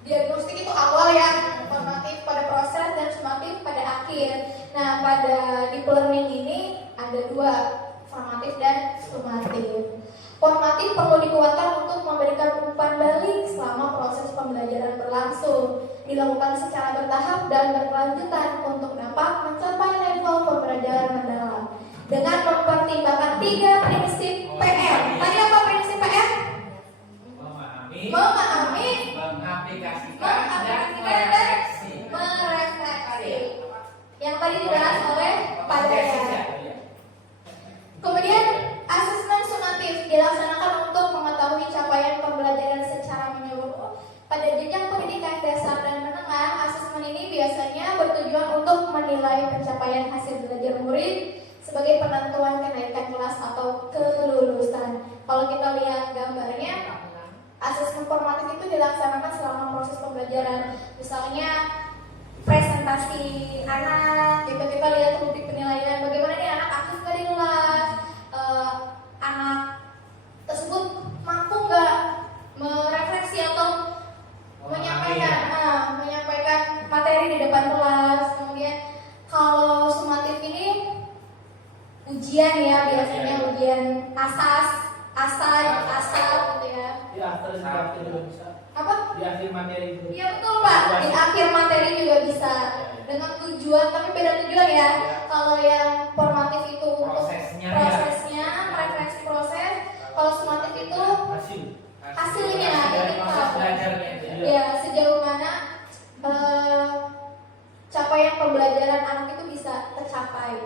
diagnostik itu awal ya, formatif pada proses dan sumatif pada akhir. Nah, pada deep learning ini ada 2, formatif dan sumatif. Formatif perlu dikuatkan untuk memberikan umpan balik selama proses pembelajaran berlangsung, dilakukan secara bertahap dan berkelanjutan untuk dapat mencapai level pembelajaran mendalam dengan mempertimbangkan 3 prinsip PR. Tadi apa prinsip PR? Memahami, mengaplikasikan, dan merefleksi. Yang tadi dibahas oleh Pak Daya. Kemudian asesmen sumatif dilaksanakan untuk mengetahui capaian pembelajaran secara menyeluruh pada jenjang pendidikan dasar dan menengah. Asesmen ini biasanya bertujuan untuk menilai pencapaian hasil belajar murid sebagai penentuan kenaikan kelas atau kelulusan. Kalau kita lihat gambarnya, asesmen formatif itu dilaksanakan selama proses pembelajaran. Misalnya presentasi anak, kita lihat rubrik penilaian, bagaimana nih anak aktif nggak di kelas, anak tersebut mampu nggak merefleksi atau menyampaikan materi di depan kelas. Kemudian kalau sumatif ini ujian ya, biasanya ujian asal gitu ya. Di akhir juga bisa. Apa? Di akhir materi juga. Iya betul Pak, di akhir materi juga bisa dengan tujuan, tapi beda tujuan ya. Kalau yang formatif itu untuk prosesnya, refleksi proses. Kalau sumatif itu hasilnya, proses belajarnya itu. ya sejauh mana capaian pembelajaran anak itu bisa tercapai.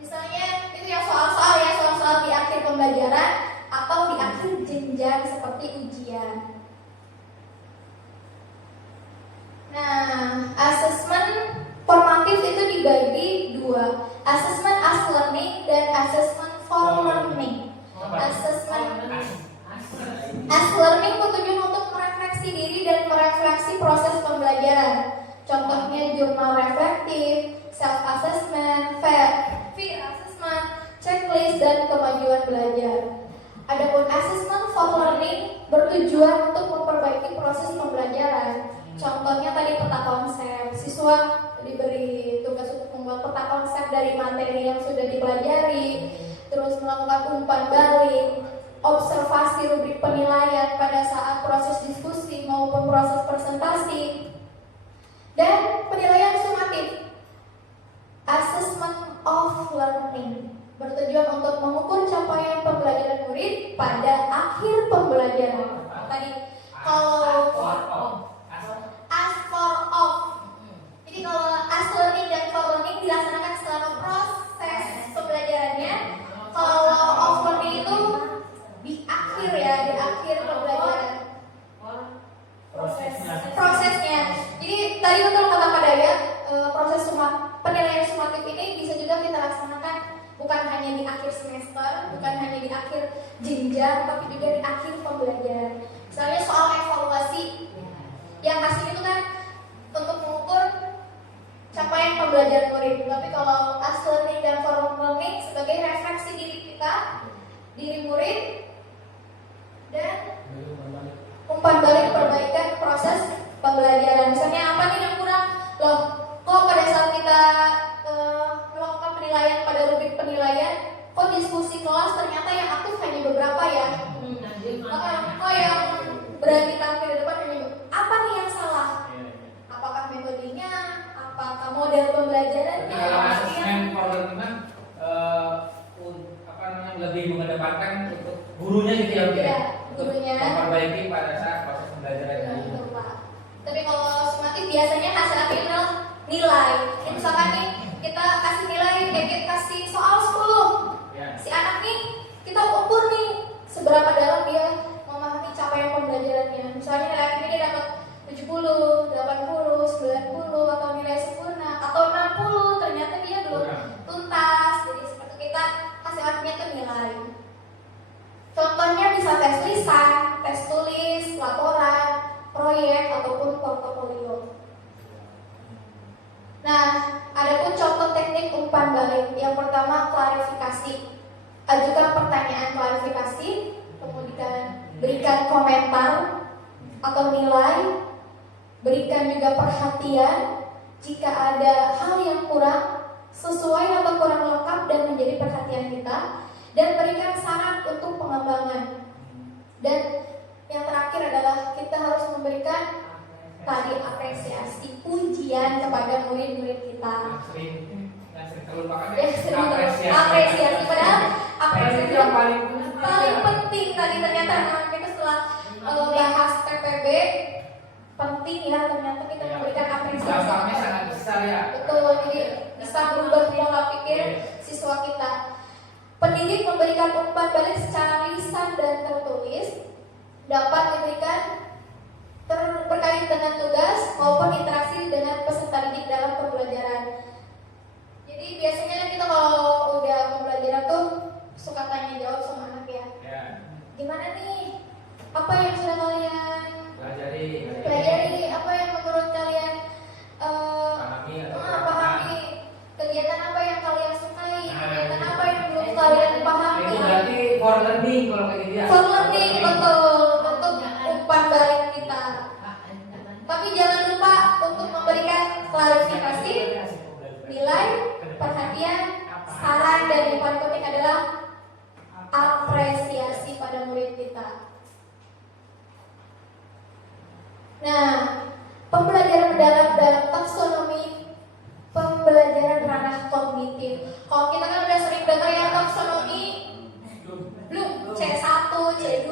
Misalnya itu yang soal-soal di akhir pembelajaran atau di akhir jenjang seperti ujian. Nah, asesmen formatif itu dibagi 2, asesmen as learning dan asesmen for learning. Asesmen as learning bertujuan untuk merefleksi diri dan merefleksi proses pembelajaran. Contohnya jurnal reflektif, self assessment, peer assessment, checklist dan kemajuan belajar. Adapun asesmen for learning bertujuan untuk memperbaiki proses pembelajaran. Contohnya tadi peta konsep, siswa diberi tugas untuk membuat peta konsep dari materi yang sudah dipelajari, terus melakukan umpan balik, observasi rubrik penilaian pada saat proses diskusi maupun proses presentasi, dan penilaian sumatif, assessment of learning, bertujuan untuk mengukur capaian pembelajaran murid pada akhir pembelajaran. Tadi kalau as for of, jadi kalau as learning dan for learning dilaksanakan selama proses pembelajarannya. Kalau of learning itu bukan hanya di akhir jenjang, tapi juga di akhir pembelajaran. Misalnya soal evaluasi, yang hasil itu kan untuk mengukur capaian pembelajaran murid. Tapi kalau as learning dan formal learning sebagai refleksi diri kita, diri murid, dan umpan balik perbaikan proses pembelajaran. Misalnya apa nih yang kurang? Loh, kok pada saat kita melakukan penilaian pada rubrik penilaian, kok diskusi kelas ternyata yang aktif hanya beberapa ya? Kok yang berani tampil di depan hanya apa nih yang salah? Apakah metodenya? Apakah model pembelajarannya? Kalau asesmen for learning lebih mengedepankan untuk gurunya gitu ya, Iya, untuk gurunya. memperbaiki pada saat proses pembelajaran Betul, ini. Pak. Tapi kalau sumatif biasanya hasil akhirnya nilai. Misalkan nih kita kasih nilai, kita kasih soal 10. Ya. Si anak nih kita ukur nih seberapa dalam dia memahami capaian pembelajarannya. Misalnya nilai akhirnya dia dapat 70, 80, 90 atau nilai sempurna atau 60, ternyata dia belum tuntas. Jadi seperti kita hasil akhirnya itu nilai. Contohnya bisa tes lisan, tes tulis, laporan, proyek ataupun portofolio. Nah, ada pun contoh teknik umpan balik. Yang pertama klarifikasi. Ajukan pertanyaan klarifikasi, kemudian berikan komentar atau nilai, berikan juga perhatian jika ada hal yang kurang sesuai atau kurang lengkap dan menjadi perhatian kita, dan berikan saran untuk pengembangan. Dan yang terakhir adalah kita harus memberikan tadi apresiasi, pujian kepada murid-murid kita. Yang sering terlupakan Ya, apresiasi. Padahal apresiasi yang paling penting tadi ternyata kita setelah bahas PPB penting ya, ternyata kita memberikan apresiasi. dampaknya sangat besar ya. Betul, jadi bisa berubah pola pikir siswa kita. Pendidik memberikan umpan balik secara lisan dan tertulis dapat diberikan terkait dengan tugas maupun interaksi dengan peserta didik dalam pembelajaran. Jadi biasanya kita kalau udah pembelajaran tuh suka tanya jawab sama anak ya. Ya. Gimana nih? Apa yang sudah kalian pelajari? Apa yang menurut kalian Pahami atau pahami? Kegiatan apa yang kalian sukai? Kegiatan apa yang belum kalian pahami? itu berarti for learning kalau kayak gitu ya. For learning, betul, untuk umpan balik kita. Tapi jangan lupa untuk memberikan klarifikasi, nilai, perhatian, saran, dan yang paling penting adalah apresiasi pada murid kita. Nah, pembelajaran mendalam dalam taksonomi pembelajaran ranah kognitif. Kalau kita kan udah sering dengar ya taksonomi belum C1, C2,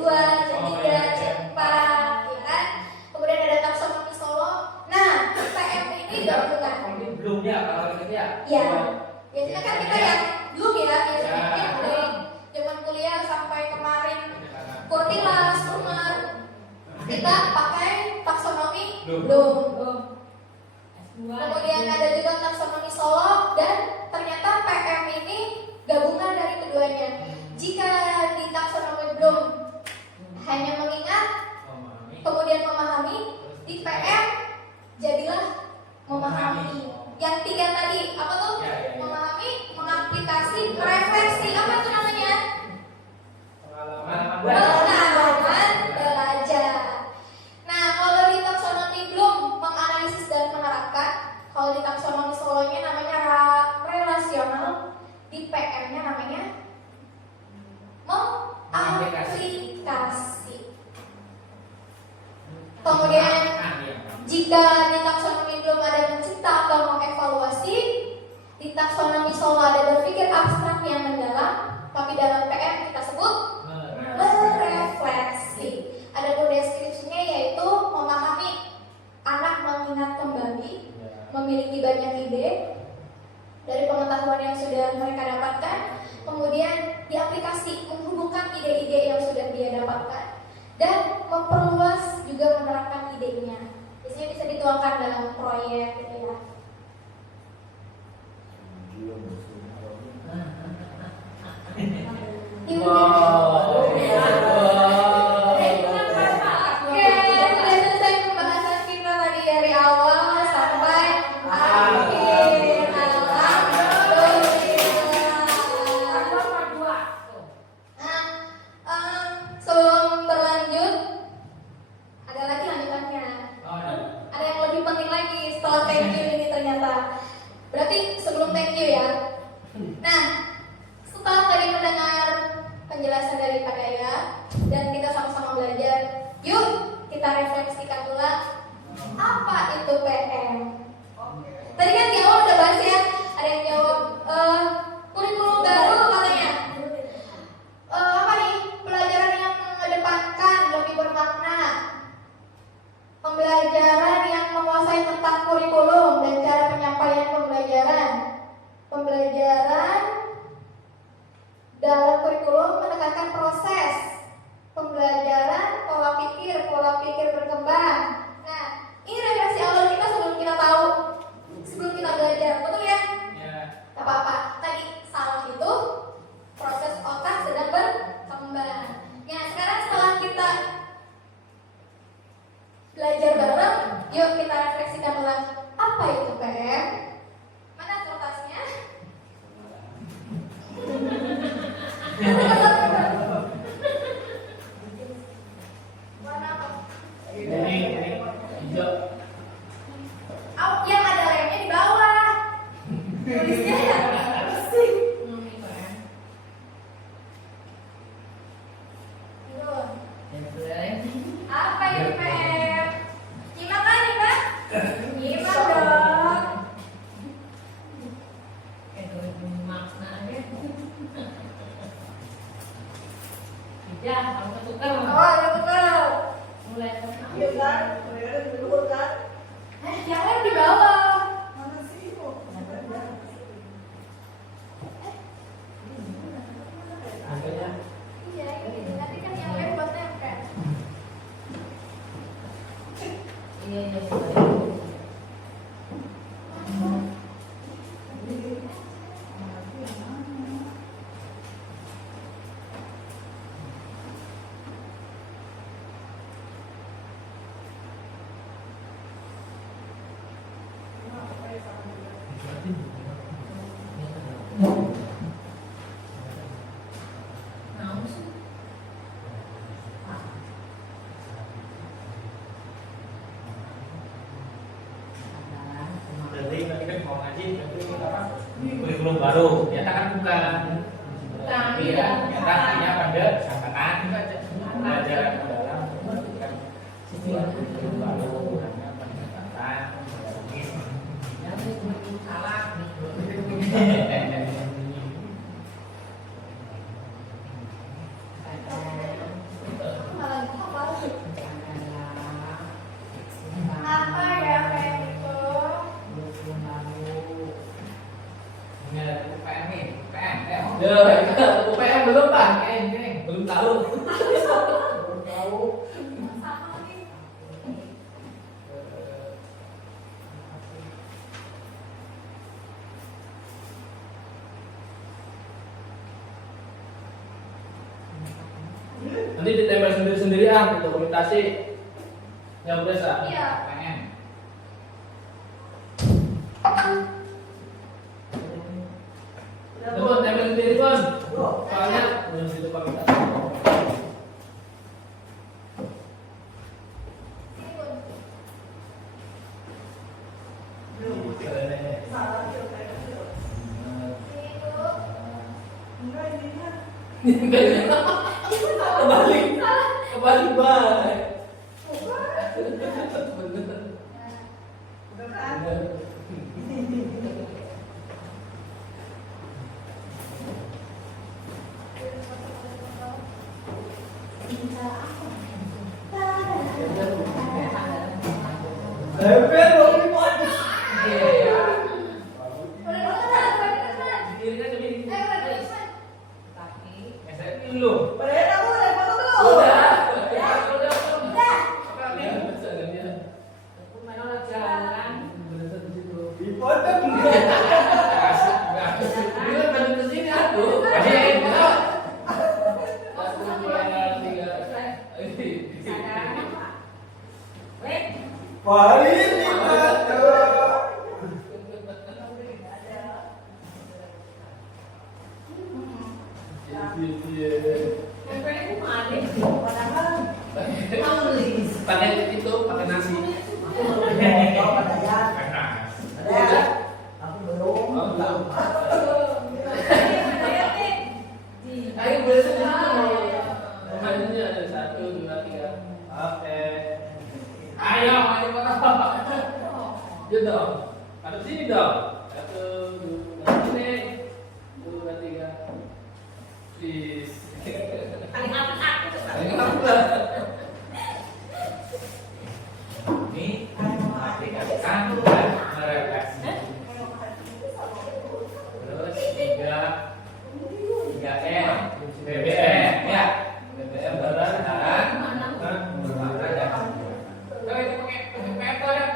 C3, C4, ya kan? Kemudian ada taksonomi Solo. Nah, PM ini gabungan. Ini belum ya kalau gitu ya. Ya, biasanya kan kita yang belum ya, biasanya kita dari zaman kuliah sampai kemarin Kurtilas, Umar, kita pakai taksonomi belum. Kemudian ada juga taksonomi Solo dan ternyata PM ini gabungan dari keduanya. Jika di taksonomi belum hanya mengingat, kemudian memahami, di PM jadilah memahami. Yang tiga tadi apa tuh? Memahami, mengaplikasi, refleksi, apa itu namanya? Pengalaman belajar. Nah, kalau di taksonomi belum menganalisis dan menerapkan, kalau di taksonomi Solonya namanya relasional, di PM-nya namanya mengaplikasi. Kemudian jika di taksonomi belum ada mencipta atau mengevaluasi, di taksonomi Solo ada berpikir abstrak yang mendalam, tapi dalam PM kita sebut berefleksi. Ada deskripsinya yaitu memahami, anak mengingat kembali, memiliki banyak ide dari pengetahuan yang sudah mereka dapatkan, kemudian diaplikasi, menghubungkan ide-ide yang sudah dia dapatkan, dan memperluas juga menerapkan idenya. Biasanya bisa dituangkan dalam proyek gitu ya. Gimana Warna apa? Ini hijau. Oh, yang ada lemnya di bawah. Tulisnya ya. Pusing. Tuh. Apa ini, Pep? Nyimak kan, Nyimak? Nyimak dong. Oh, ada tuker. Yang lem di bawah. Iya, ini. Nanti kan yang lem buat nempel. Berarti tadi kan mau ngaji, berarti apa? Kurikulum baru, ternyata kan bukan. Iya, ternyata hanya pada angkatan pelajaran mendalam bukan kurikulum baru, hanya pendekatan. Malah apa ya, Pep itu? Ini ada UPM nih, UPM. Ya, UPM belum Pak? Belum tahu. Sama nih. Nanti ditempel sendiri-sendiri dokumentasi. Ya udah Sa. Iya. UPM. Teman tempel sendiri Pon. Soalnya belum situ dokumentasi. Sini, Bun. Sini, Bu. Kebalik balik. Tempel dong ini Pon. Diri kan jadi. SMP dulu. Udah. Pakai itu, pakai nasi. Ayo boleh Hanya ada 1, 2, 3. Oke. Ayo, maju foto. Yuk dong. Ada sini dong. 1, 2, sini. 2, 3. Peace. Paling apa? Ini aplikasikan dan merefleksi. Terus 3M BBM ya. BBM berat dan olahraga. Kalau itu pakai paper ya.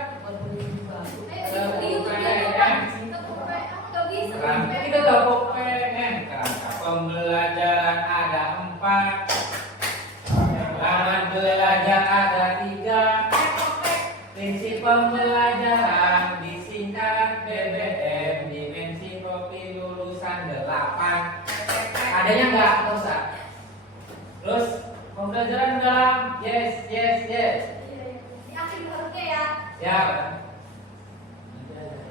Kita tahu PPM kerangka pembelajaran ada 4, alat belajar ada 3, prinsip pembelajaran disingkat BBM, dimensi kopi lulusan 8. Adanya nggak? nggak usah. Terus pembelajaran dalam yes. Akhir harusnya ya. Siap.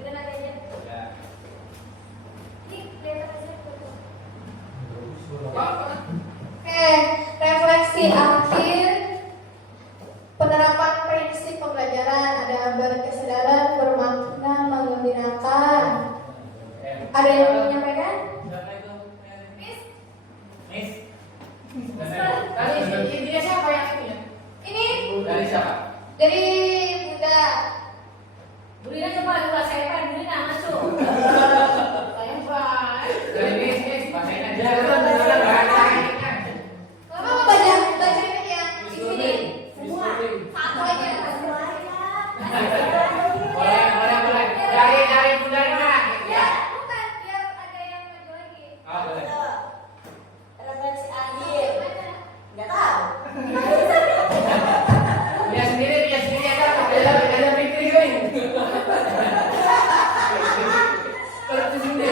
Udah nanti aja. Ya. Ini kelihatan aja. Oke, refleksi akhir penerapan prinsip pembelajaran ada berkesadaran, bermakna, menggembirakan. Ada yang mau menyampaikan? Siapa itu? Miss, Miss. Tadi intinya siapa yang itu ya? Ini Dari siapa? dari Bunda. Bu Lina coba dulu saya kan Bu Lina masuk. Saya Pak. Dari Miss, bacain aja. Mama mau baca ini yang di sini. Semua. Satu aja. Boleh. Dari Bunda Lina. Ya, bukan biar ada yang maju lagi. Oh, boleh. Refleksi akhir. Enggak tahu. Dia sendiri aja. Ada pikir gue. Kalau di sini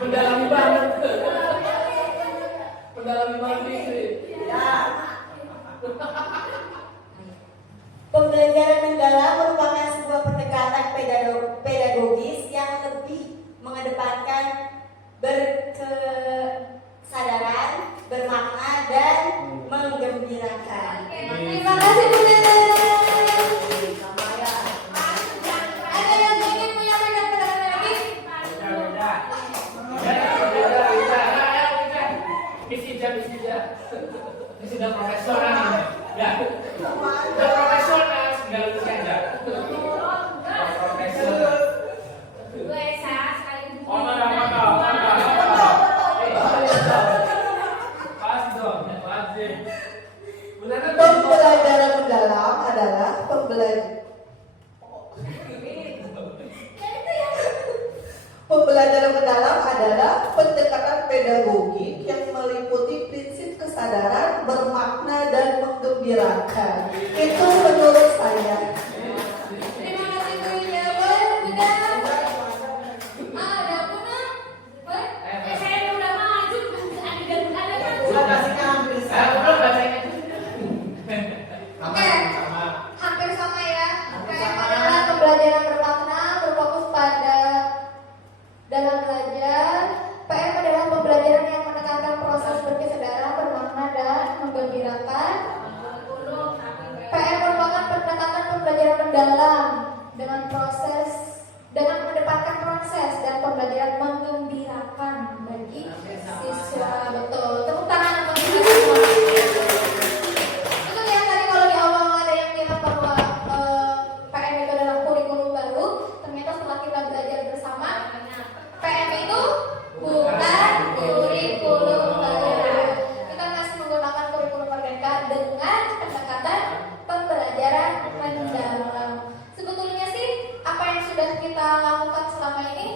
mendalami banget. Mendalami banget ini. Pembelajaran mendalam merupakan sebuah pendekatan pedagogis yang lebih mengedepankan berkesadaran, bermakna, dan menggembirakan. Terima kasih Bunda. Ada yang ingin menyampaikan pendapat lagi? Ini sudah profesional nih. Ya. Sudah profesional, tinggal lulus aja. Profesional. Bu Esa sekali Bu. Oh, enggak. Pas dong, pas deh. Beneran Pembelajaran mendalam adalah Pembelajaran mendalam adalah pendekatan pedagogik yang meliputi prinsip kesadaran, bermakna, dan menggembirakan. Itu menurut saya. Terima kasih Bunda. Boleh Bunda? Ada Bunda? Boleh? Saya udah maju ada kan. belum bacain aja. Oke, hampir sama ya. PM adalah pembelajaran bermakna, berfokus pada dalam belajar. PM adalah pembelajaran yang menekankan proses berkesadaran, bermakna, dan menggembirakan. PM merupakan pendekatan pembelajaran mendalam dengan mengedepankan proses dan pembelajaran menggembirakan bagi siswa. Betul. Tepuk tangan untuk siswa. Itu yang tadi kalau di awal ada yang bilang bahwa PM itu adalah kurikulum baru. Ternyata setelah kita belajar bersama, PM itu bukan kurikulum baru. Kita masih menggunakan kurikulum merdeka dengan pendekatan pembelajaran mendalam. Sebetulnya sih apa yang sudah kita lakukan selama ini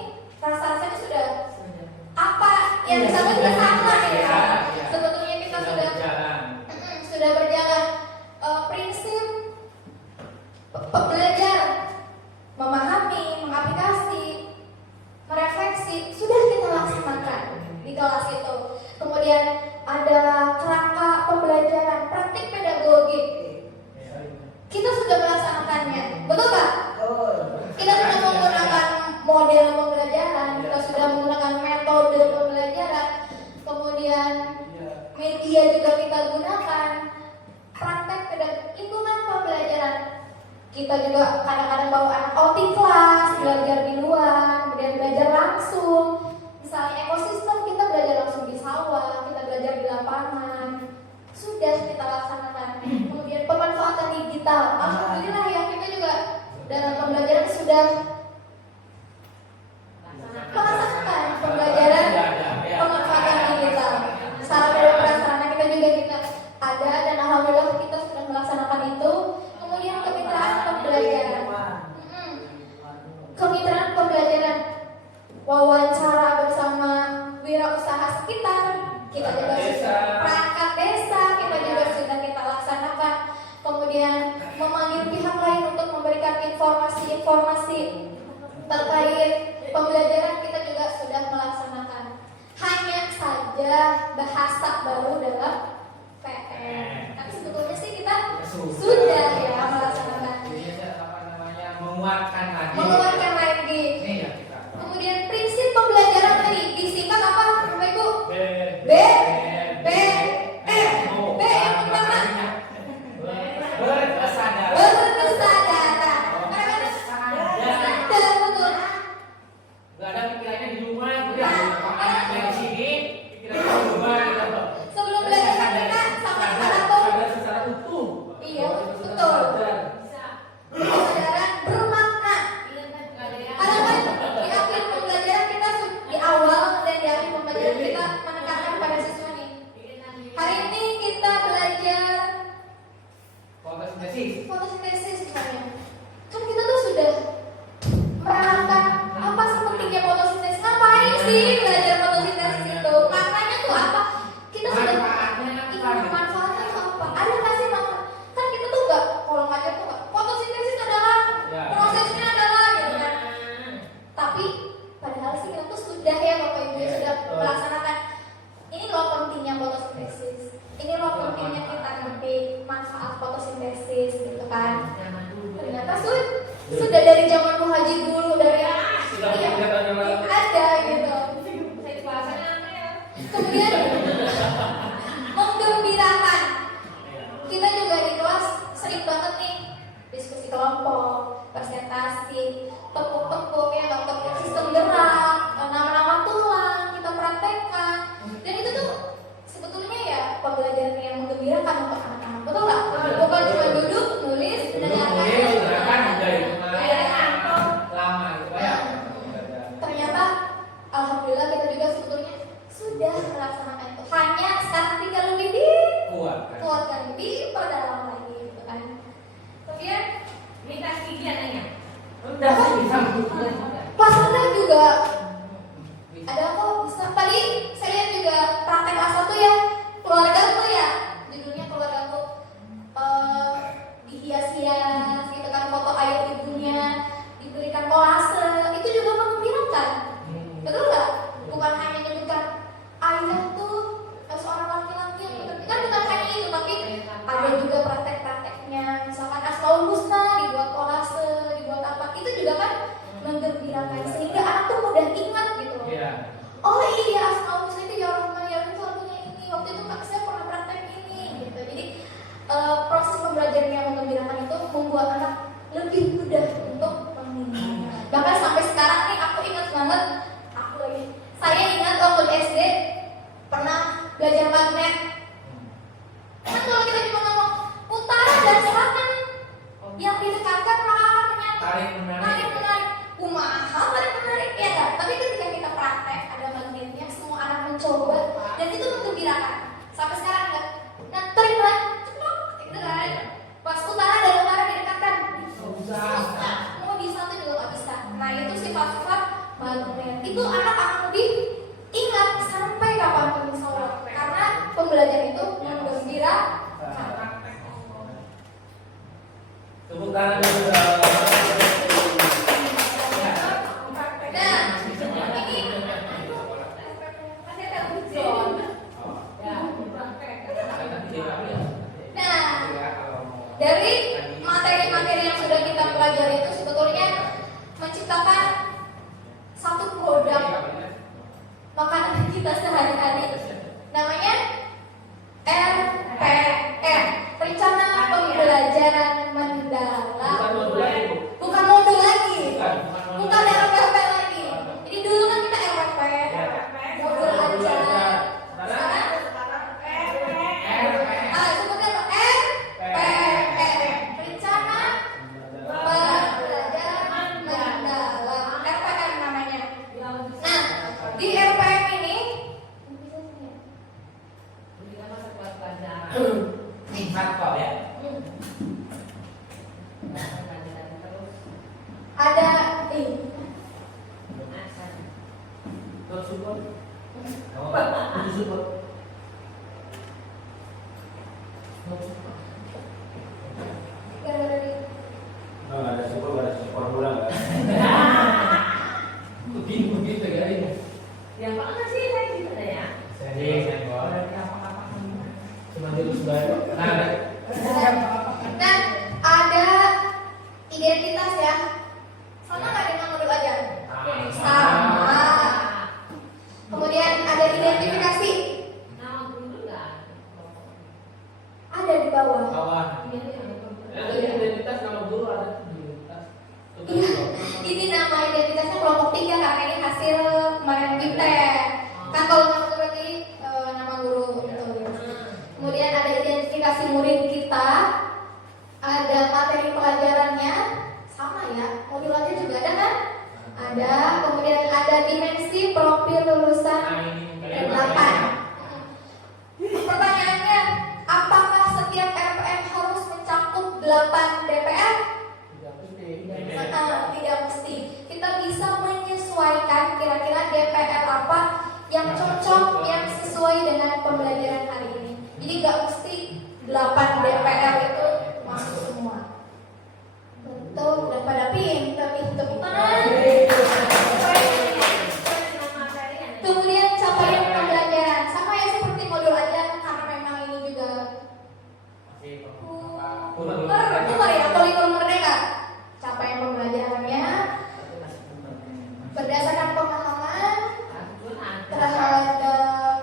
rasanya sudah apa yang disampaikan juga sama ya. Sebetulnya kita sudah berjalan. Prinsip pembelajaran, memahami, mengaplikasi, merefleksi sudah kita laksanakan di kelas itu. Kemudian ada kerangka pembelajaran, praktik pedagogik. Kita sudah melaksanakannya, betul Pak? Kita sudah menggunakan model pembelajaran, kita sudah menggunakan metode pembelajaran, kemudian media juga kita gunakan, praktek lingkungan pembelajaran. Kita juga kadang-kadang bawa anak outing kelas, belajar di luar, kemudian belajar langsung. Misalnya ekosistem kita belajar langsung di sawah, kita belajar di lapangan. Sudah kita laksanakan. Kemudian pemanfaatan digital, alhamdulillah ya kita juga dalam pembelajaran sudah melaksanakan pembelajaran pemanfaatan digital. Sarana dan prasarana kita ada dan alhamdulillah kita sudah melaksanakan itu. Kemudian kemitraan pembelajaran. Kemitraan pembelajaran, wawancara bersama wirausaha sekitar, kita juga sudah perangkat desa, kita juga sudah kita laksanakan. Kemudian memanggil pihak lain untuk memberikan informasi-informasi terkait pembelajaran kita juga sudah melaksanakan. Hanya saja bahasa baru dalam PM. Tapi sebetulnya sih kita sudah ya melaksanakan. Menguatkan lagi. Menguatkan lagi. Ini ya kita. Kemudian prinsip pembelajaran tadi disingkat apa, Bapak Ibu? B, B, B yang pertama Berkesadaran. berkesadaran. Kadang-kadang sadar betul. Gak ada pikirannya di rumah, di sini, pikirannya di rumah. Gitu. Sebelum belajar kan kita sama satu. Sadar secara utuh. Iya, betul. Pembelajaran bermakna. Karena kan di akhir pembelajaran kita di awal dan di akhir pembelajaran kita menekankan pada siswa nih. Hari ini kita belajar Fotosintesis. fotosintesis misalnya. Kan kita tuh sudah merangkak apa sih pentingnya fotosintesis? Ngapain sih belajar fotosintesis itu? Maknanya tuh apa? Kita sudah manfaatnya tuh apa? Ada nggak sih manfaat? Kan kita tuh nggak kalau ngajar tuh nggak fotosintesis adalah Ya. prosesnya adalah gitu kan. Tapi padahal sih kita tuh sudah ya Bapak Ibu Ya, sudah betul. melaksanakan. Ini loh pentingnya fotosintesis. Ini loh pentingnya kita ngerti manfaat fotosintesis gitu kan. Ternyata sudah dari zaman Bu Haji dulu dari Sudah iya, kelihatan yang ada gitu. Kemudian menggembirakan. Kita juga di kelas sering banget nih diskusi kelompok, presentasi, tepuk-tepuk ya, tepuk sistem gerak, nama-nama tulang kita praktekkan. Dan itu tuh sebetulnya ya pembelajaran yang menggembirakan untuk anak-anak, betul nggak? Bukan cuma duduk, nulis, mendengarkan. Lama gitu ya. Ternyata alhamdulillah kita juga sebetulnya sudah melaksanakan itu. Hanya sekarang tinggal lebih Kuat kan. dikuatkan, diperdalam lagi gitu kan. Kemudian kelas rendah juga ada kok bisa. Tadi saya lihat juga praktek kelas 1 ya, keluarga tuh ya, judulnya keluarga tuh dihias-hias gitu kan, foto ayah ibunya, diberikan kolase, itu juga menggembirakan. Betul nggak? Bukan hanya menyebutkan ayah tuh seorang laki-laki yang bekerja, kan bukan hanya itu, tapi ada juga praktek-prakteknya. Misalkan Asmaul Husna dibuat kolase, dibuat apa, itu juga kan menggembirakan sehingga anak tuh mudah ingat gitu. Iya. Oh iya, Asmaul Husna itu ya Rahman ya Rahim itu artinya ini. Waktu itu kak saya pernah praktek ini gitu. Jadi proses pembelajaran yang menggembirakan itu membuat anak lebih mudah untuk mengingat. Bahkan sampai sekarang nih aku ingat banget, saya ingat waktu di SD pernah belajar magnet. Kan kalau kita cuma ngomong utara dan selatan, yang didekatkan akan menyatu. Tarik menarik. Kumaha tarik menarik ya kan? Tapi ketika kita praktek ada magnetnya, semua anak mencoba dan itu menggembirakan. Sampai sekarang enggak. Nah, tarik menarik, ceplok, gitu kan? Pas utara dan utara didekatkan, susah. Mau di satu juga nggak bisa. Nah itu sifat-sifat magnet. Itu anak akan lebih ingat sampai kapanpun insya Allah. Karena pembelajaran itu menggembirakan. Tepuk tangan dulu. Ya. Nah, ini masih ada ujian. Nah, dari materi-materi yang sudah kita pelajari itu sebetulnya menciptakan satu produk makanan kita sehari-hari. Namanya RPM, Rencana Pembelajaran Mendalam. Bukan modul lagi. Bukan RPP lagi. Jadi dulu kan kita RPP, modul aja. Sekarang sebutnya apa? RPM, Rencana Pembelajaran Mendalam. RPM namanya. Nah, di RPM ini Hardcore ya. ada Terus support. Itu support. Nggak ada support pulang nggak? Begitu ya ini. Yang mana sih saya tidak ada ya? Jadi senggol. Nah, ada identitas ya. Sama nggak dengan modul ajar? Sama. Kemudian ada identifikasi. Nama guru nggak? Ada di bawah. Kawan. Identitas nama guru ada identitas. Iya, ini nama identitasnya kelompok 3 karena ini hasil kemarin kita. Kan kalau nama guru berarti nama guru gitu. Kemudian ada identifikasi murid kita, ada materi pelajarannya, sama ya. Modul aja juga ada kan? Ada. Kemudian ada dimensi profil lulusan K8. Pertanyaannya, apakah setiap RPM harus mencakup 8 DPR? Tidak mesti. Kita bisa menyesuaikan kira-kira DPR apa yang cocok, yang sesuai dengan pembelajaran hari ini. Jadi nggak mesti 8 DPR itu masuk semua. Betul, udah pada pinter nih, tepuk tangan. Kemudian capaian pembelajaran sama ya seperti modul aja karena memang ini juga Kumar ya, kurikulum merdeka. Capaian pembelajarannya berdasarkan pemahaman terhadap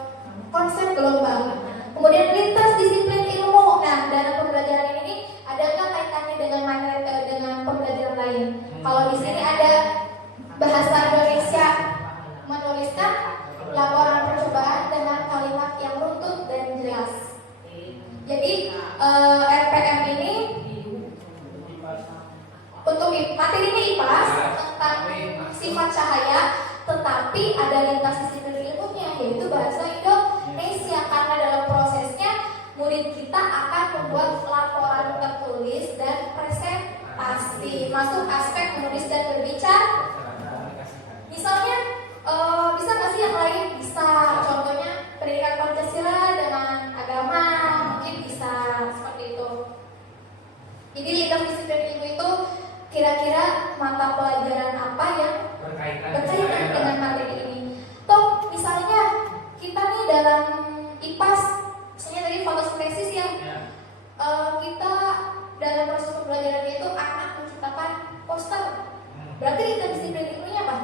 konsep gelombang. Kemudian lintas disiplin ilmu. Nah, dalam pembelajaran ini adakah kaitannya dengan materi dengan pembelajaran lain? Kalau di sini ada bahasa Indonesia, menuliskan laporan percobaan dengan kalimat yang runtut dan jelas. Jadi RPM ini untuk materi ini IPAS tentang sifat cahaya, tetapi ada lintas disiplin ilmunya yaitu bahasa Indonesia karena dalam prosesnya murid kita akan membuat laporan tertulis dan presentasi, masuk aspek menulis dan berbicara. Misalnya bisa nggak sih yang lain? Bisa. Contohnya pendidikan Pancasila dengan agama mungkin bisa seperti itu. Jadi lintas disiplin ilmu itu kira-kira mata pelajaran apa yang berkaitan dengan materi ini. Toh misalnya kita nih dalam IPAS, misalnya tadi fotosintesis yang kita dalam proses pembelajaran itu anak menciptakan poster. Berarti lintas disiplin ilmunya apa?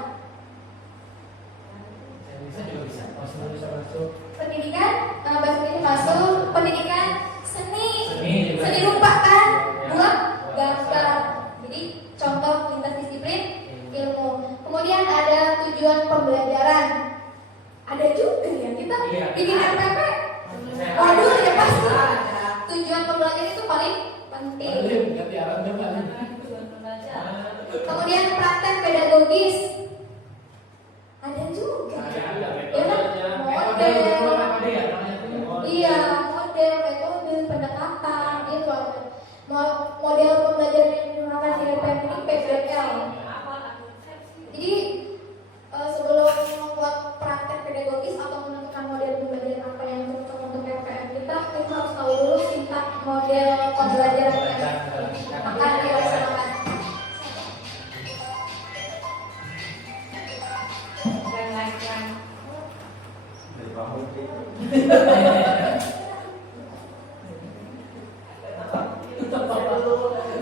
Pendidikan, bahasa ini masuk pendidikan seni rupa kan, buat gambar. Jadi contoh lintas disiplin ilmu. Kemudian ada tujuan pembelajaran. Ada juga ya kita bikin RPP. Waduh ya pasti. Tujuan pembelajaran itu paling penting. Kemudian praktek pedagogis. Ada juga. Ya kan? Model. Iya, model, metode, pendekatan, itu ada. Model pembelajaran yang digunakan di RPM ini PBL. Jadi sebelum membuat praktek pedagogis atau menentukan model pembelajaran apa yang cocok untuk RPM kita harus tahu dulu sintaks model pembelajaran yang akan dilaksanakan.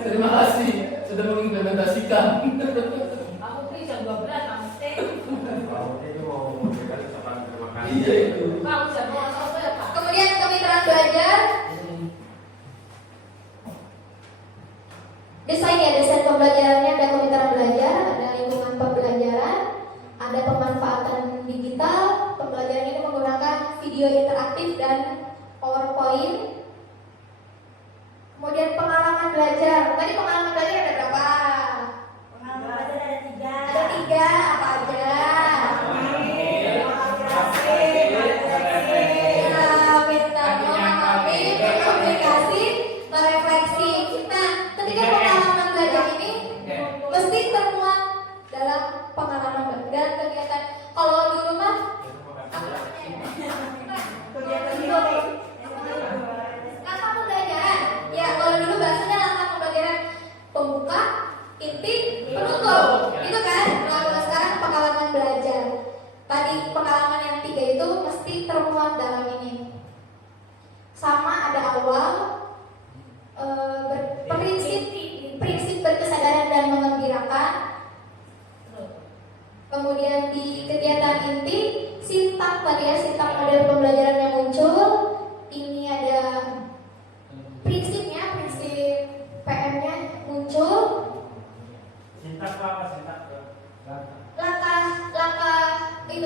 Terima kasih sudah mengimplementasikan. Aku beli jam 12 kamu stay. Kamu ini mau memberikan ucapan terima kasih. Iya itu. Kamu jam 12 ya Pak. Kemudian kemitraan belajar. awal prinsip berkesadaran dan mengembirakan. Kemudian di kegiatan inti sintak tadi ya, sintak model pembelajaran yang muncul. Ini ada prinsipnya, prinsip PM-nya muncul. Sintak apa? Sintak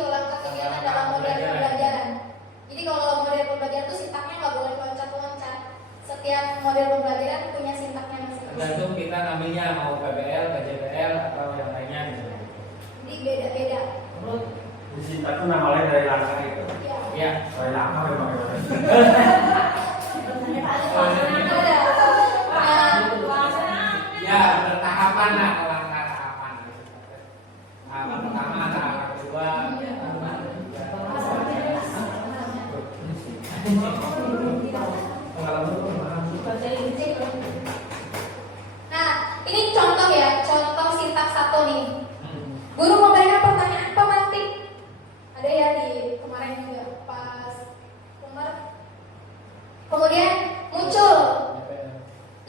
Langkah kegiatan dalam model pembelajaran. Jadi kalau model pembelajaran itu sintaknya nggak boleh loncat-loncat. Setiap model pembelajaran punya sintaknya masing-masing. Tergantung kita namanya mau PBL, KJBL atau yang lainnya gitu. Jadi beda-beda. Menurut di sintak itu nama lain dari langkah itu. Ya. ya Dari langkah memang. ya bertahapan lah, langkah tahapan. Tahapan pertama, tahapan kedua. Nah, ini contoh ya, contoh sintak satu nih. Guru memberikan pertanyaan pemantik. Ada ya di kemarin juga pas Umar. Kemudian muncul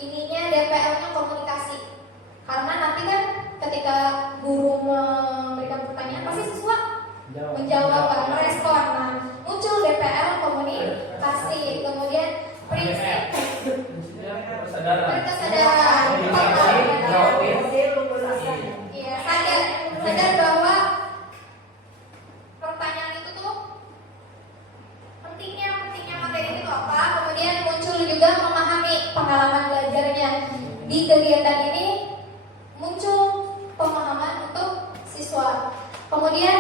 ininya DPL-nya komunikasi. Karena nanti kan ketika guru memberikan pertanyaan pasti siswa menjawab kan, merespon. Nah, muncul DPL komunikasi. Kemudian prinsip berkesadaran. Iya, sadar bahwa pertanyaan itu tuh pentingnya materi itu apa. Kemudian muncul juga memahami pengalaman belajarnya. Di kegiatan ini muncul pemahaman untuk siswa. Kemudian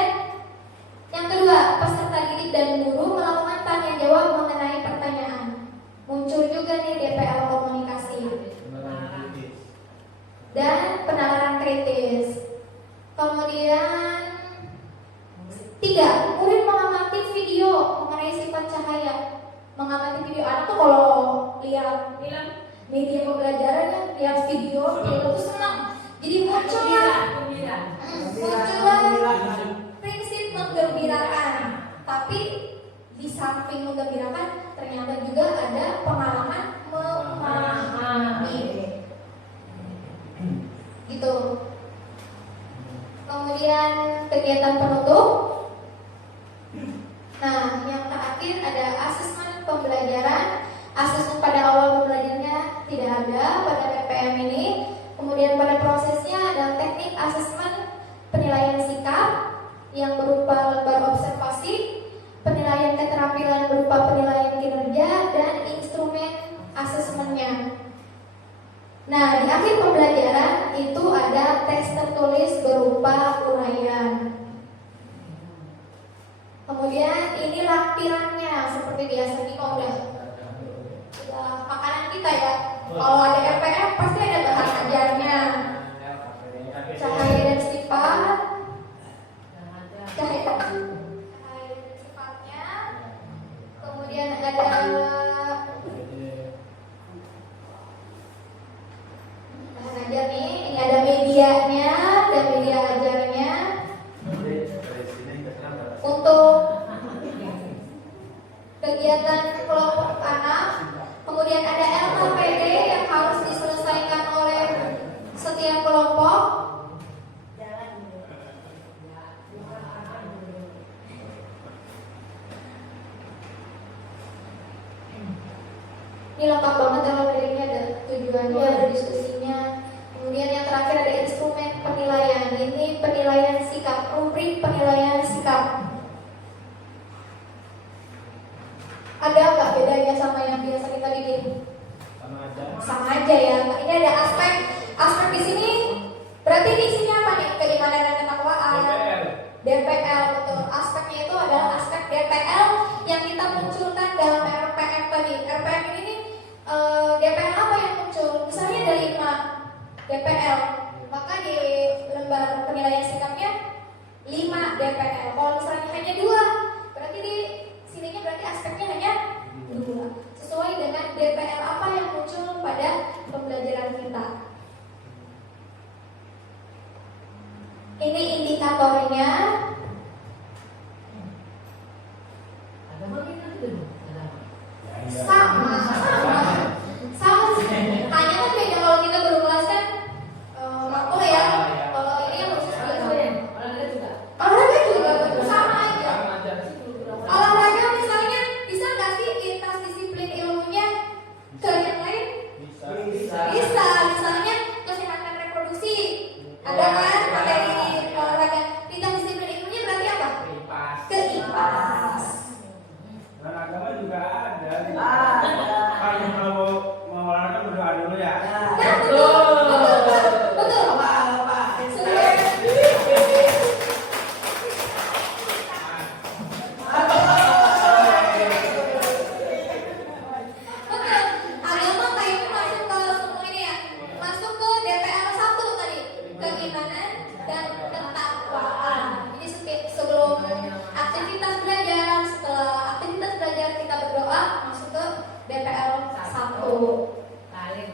yang kedua, peserta didik dan guru melakukan tanya jawab mengenai pertanyaan. Muncul juga nih DPL komunikasi dan penalaran kritis. Kemudian tiga, murid mengamati video mengenai sifat cahaya. Mengamati video, anak tuh kalau lihat media pembelajarannya, lihat video itu senang. Jadi muncullah prinsip menggembirakan. Tapi di samping menggembirakan ternyata juga ada pengalaman memahami. Gitu. Kemudian kegiatan penutup. Nah, yang terakhir ada asesmen pembelajaran. Asesmen pada awal pembelajarannya tidak ada pada PPM ini. Kemudian pada prosesnya ada teknik asesmen penilaian sikap yang berupa lembar observasi, penilaian keterampilan berupa penilaian kinerja, dan instrumen asesmennya. Nah, di akhir pembelajaran itu ada teks tertulis berupa uraian. Kemudian ini lampirannya seperti biasa nih, udah makanan kita ya. Kalau ada RPM pasti ada bahan ajarnya. Cahaya dan sifat. Cahaya dan sifatnya. Kemudian ada bahan ajar nih. Ini ada medianya dan media ajarnya. Untuk kegiatan kelompok anak. Kemudian ada LKPD yang harus diselesaikan oleh setiap kelompok. Ini lengkap banget LKPD-nya, ada tujuannya, ada diskusinya. Kemudian yang terakhir ada instrumen penilaian. Ini penilaian sikap, rubrik penilaian sikap. Ada nggak bedanya sama yang biasa kita bikin? Sama aja ya. Ini ada aspek di sini. Berarti di sini apa nih? Keimanan dan ketakwaan. DPL betul. Aspeknya itu adalah aspek DPL yang kita munculkan dalam RPM tadi. RPM ini nih, DPL apa yang muncul? Misalnya ada 5 DPL, maka di lembar penilaian sikapnya 5 DPL. Kalau misalnya hanya 2, berarti di sininya berarti aspeknya hanya 2, sesuai dengan DPL apa yang muncul pada pembelajaran kita. Ini indikatornya. Sama Lain.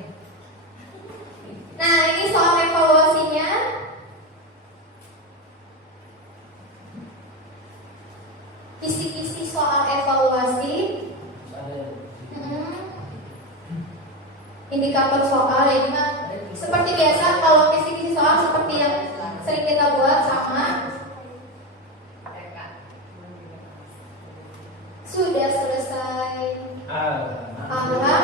Nah, ini soal evaluasinya. Kisi-kisi soal evaluasi. Indikator soal ini mah seperti biasa, kalau kisi-kisi soal seperti yang sering kita buat sama. Sudah selesai. Alhamdulillah.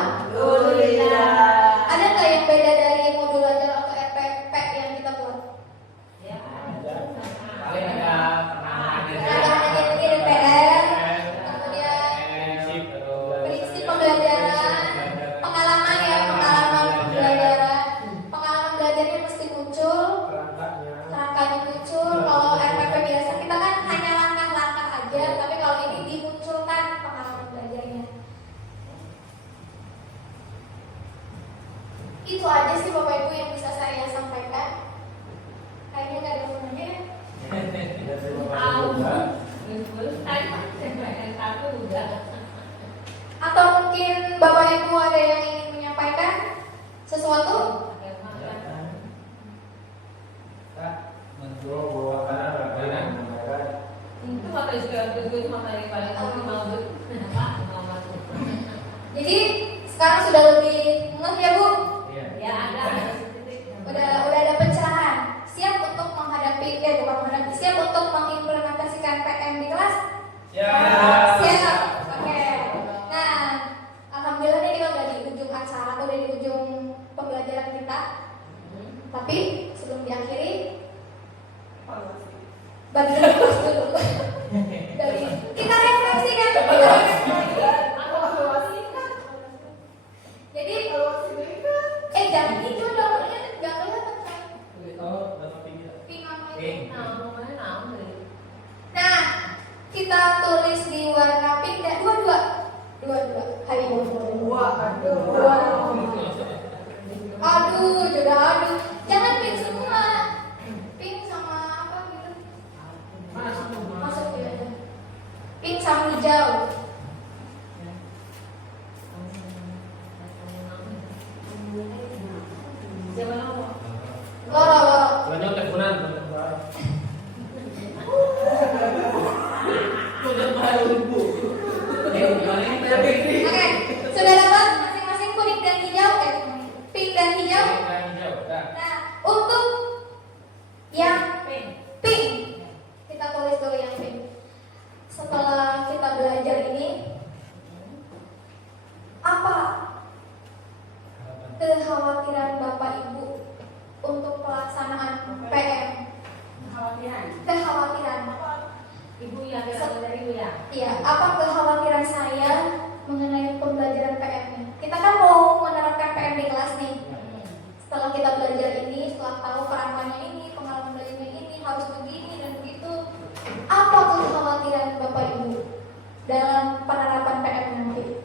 Ada nggak yang beda dari modul belajar atau RPP yang kita buat? Ya. Paling ada Ada DPR, kemudian prinsip pembelajaran, pengalaman ya, pengalaman pembelajaran. Pengalaman belajarnya mesti muncul, kerangkanya muncul. Kalau RPP biasa kita kan hanya langkah-langkah aja, tapi kalau ini dimunculkan pengalaman belajarnya. Itu aja sih Bapak Ibu yang bisa saya sampaikan. Kayaknya nggak ada gunanya ya. Atau mungkin Bapak Ibu ada yang ingin menyampaikan sesuatu? Menjual bahwa karena Itu materi sekaligus itu materi paling mau masuk. Jadi sekarang sudah lebih ngeh ya Bu? Ya ada titik. Udah ada pencerahan. Siap untuk menghadapi bukan menghadapi, siap untuk mengimplementasikan PM di kelas? Siap. Oke. Nah, alhamdulillah nih kita udah di ujung acara, udah di ujung pembelajaran kita. Tapi sebelum diakhiri, bagi kelas dulu. Dari kita refleksi kan. Jadi jangan gitu dong, nggak kelihatan kan? Pink namanya. Nah, kita tulis di warna pink dan dua. Hai dua. Aduh, jodoh aduh. Jangan pink semua. Pink sama apa gitu? Masuk ya. Pink sama hijau. Loro. Lanjut teleponan. Oke, sudah dapat masing-masing kuning dan hijau, pink dan hijau. Nah, untuk yang pink, kita tulis dulu yang pink. Setelah kita belajar ini, apa kekhawatiran Bapak Ibu untuk pelaksanaan PM? Kekhawatiran. Ibu ya, dari Ibu ya. Iya, apa kekhawatiran saya mengenai pembelajaran PM-nya? Kita kan mau menerapkan PM di kelas nih. Setelah kita belajar ini, setelah tahu kerangkanya ini, pengalaman belajarnya ini, harus begini dan begitu. Apa kekhawatiran Bapak Ibu dalam penerapan PM nanti?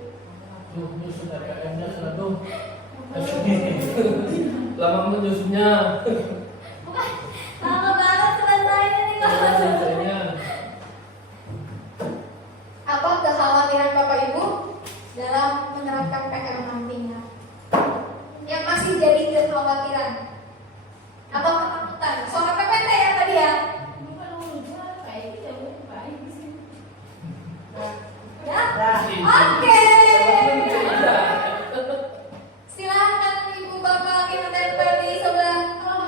Sudah PM-nya sudah tuh. Lama menyusunnya. Bukan, lama banget selesainya nih kalau apa kekhawatiran Bapak Ibu dalam menerapkan PM nantinya? Yang masih jadi kekhawatiran atau ketakutan? Soal PPT ya tadi ya? Ya? Oke. Silakan Ibu Bapak kita tempel di sebelah. Kalau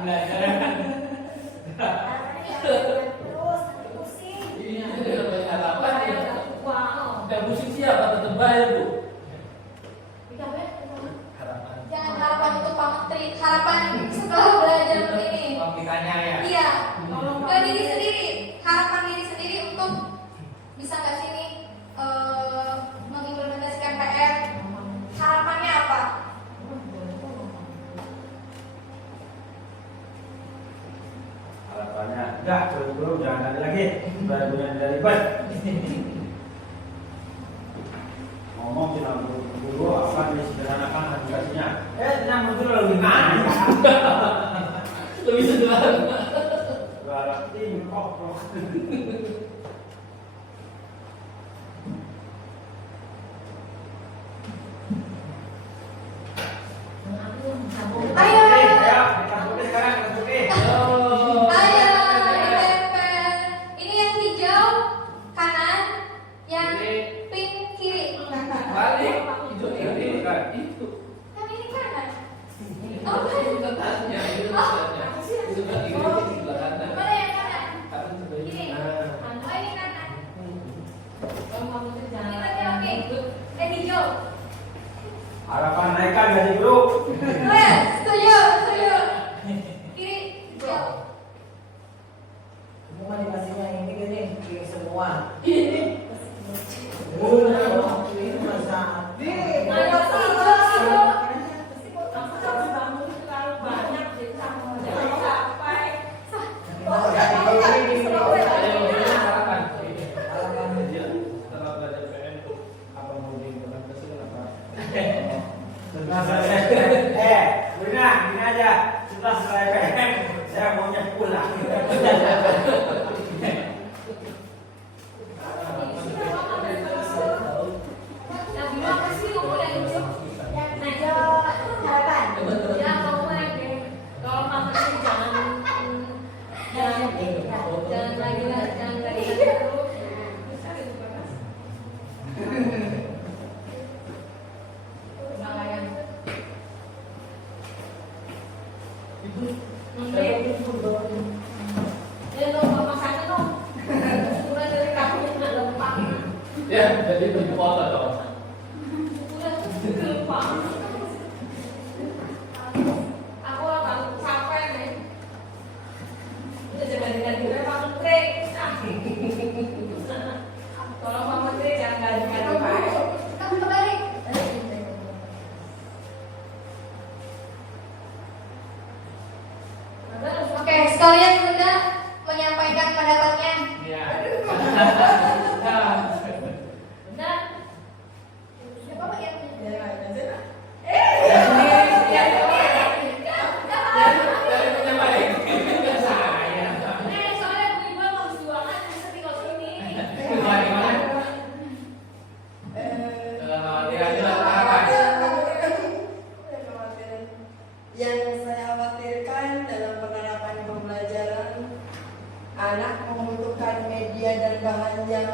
belajar. Terus pusing. Iya, ada banyak harapan. Wow. Dan pusing siapa? Tetap bayar, Bu. Harapan. Jangan harapan untuk Pak Menteri, harapan setelah belajar begini. Oh, kitanya ya. Iya, ke diri sendiri, harapan diri sendiri untuk bisa nggak sih nih mengimplementasikan PR. Harapannya apa? Harapannya enggak, belum jangan ada lagi. Baru dari ribet. Ngomong cuma guru apa disederhanakan aplikasinya. Tenang betul lebih mana? Lebih sederhana. Berarti kok. Ayo, Sekarang ayo, ditempel. Ini yang hijau kanan, yang pink kiri. Balik. Itu ini kan itu. Kan ini kanan. Oh, itu letaknya, itu letaknya. Itu kan ini di sebelah kanan. Mana yang kanan? Kanan sebelah Ini. ini. Oh, ini kanan. Oke. Ini oke. Hijau. harapan naikkan gaji guru. Setuju, setuju. Kiri, hijau. Semua dikasihnya ini gini, ini semua. Ini. Ini masa. Ayo sih, hijau. Aku harus bangun terlalu banyak jadi sama jangan sampai. Harapan. Iya, setelah belajar PN apa mau diimplementasikan apa? Setelah selesai, Brina, gini aja. Setelah selesai PM, saya maunya pulang. Yang bilang apa sih umur yang hijau? Harapan. Ya kamu deh. Kalau kamu sih jangan lagi lah, jangan lagi terus. Ya, jadi baju foto dong. Aku akan capek nih. Udah jangan gue Pak Menteri. Kalau Pak Menteri jangan ganti-ganti Pak. Kamu kembali. Oke, sekalian sudah menyampaikan pendapatnya. Iya. Benar. Siapa Pak yang? Dari penyampaian ke saya. Soalnya Bu Ibu mau jualan mesti kok sini. Gimana? Kira-kira harapan. Yang saya khawatirkan dalam penerapan pembelajaran, anak membutuhkan media dan bahan yang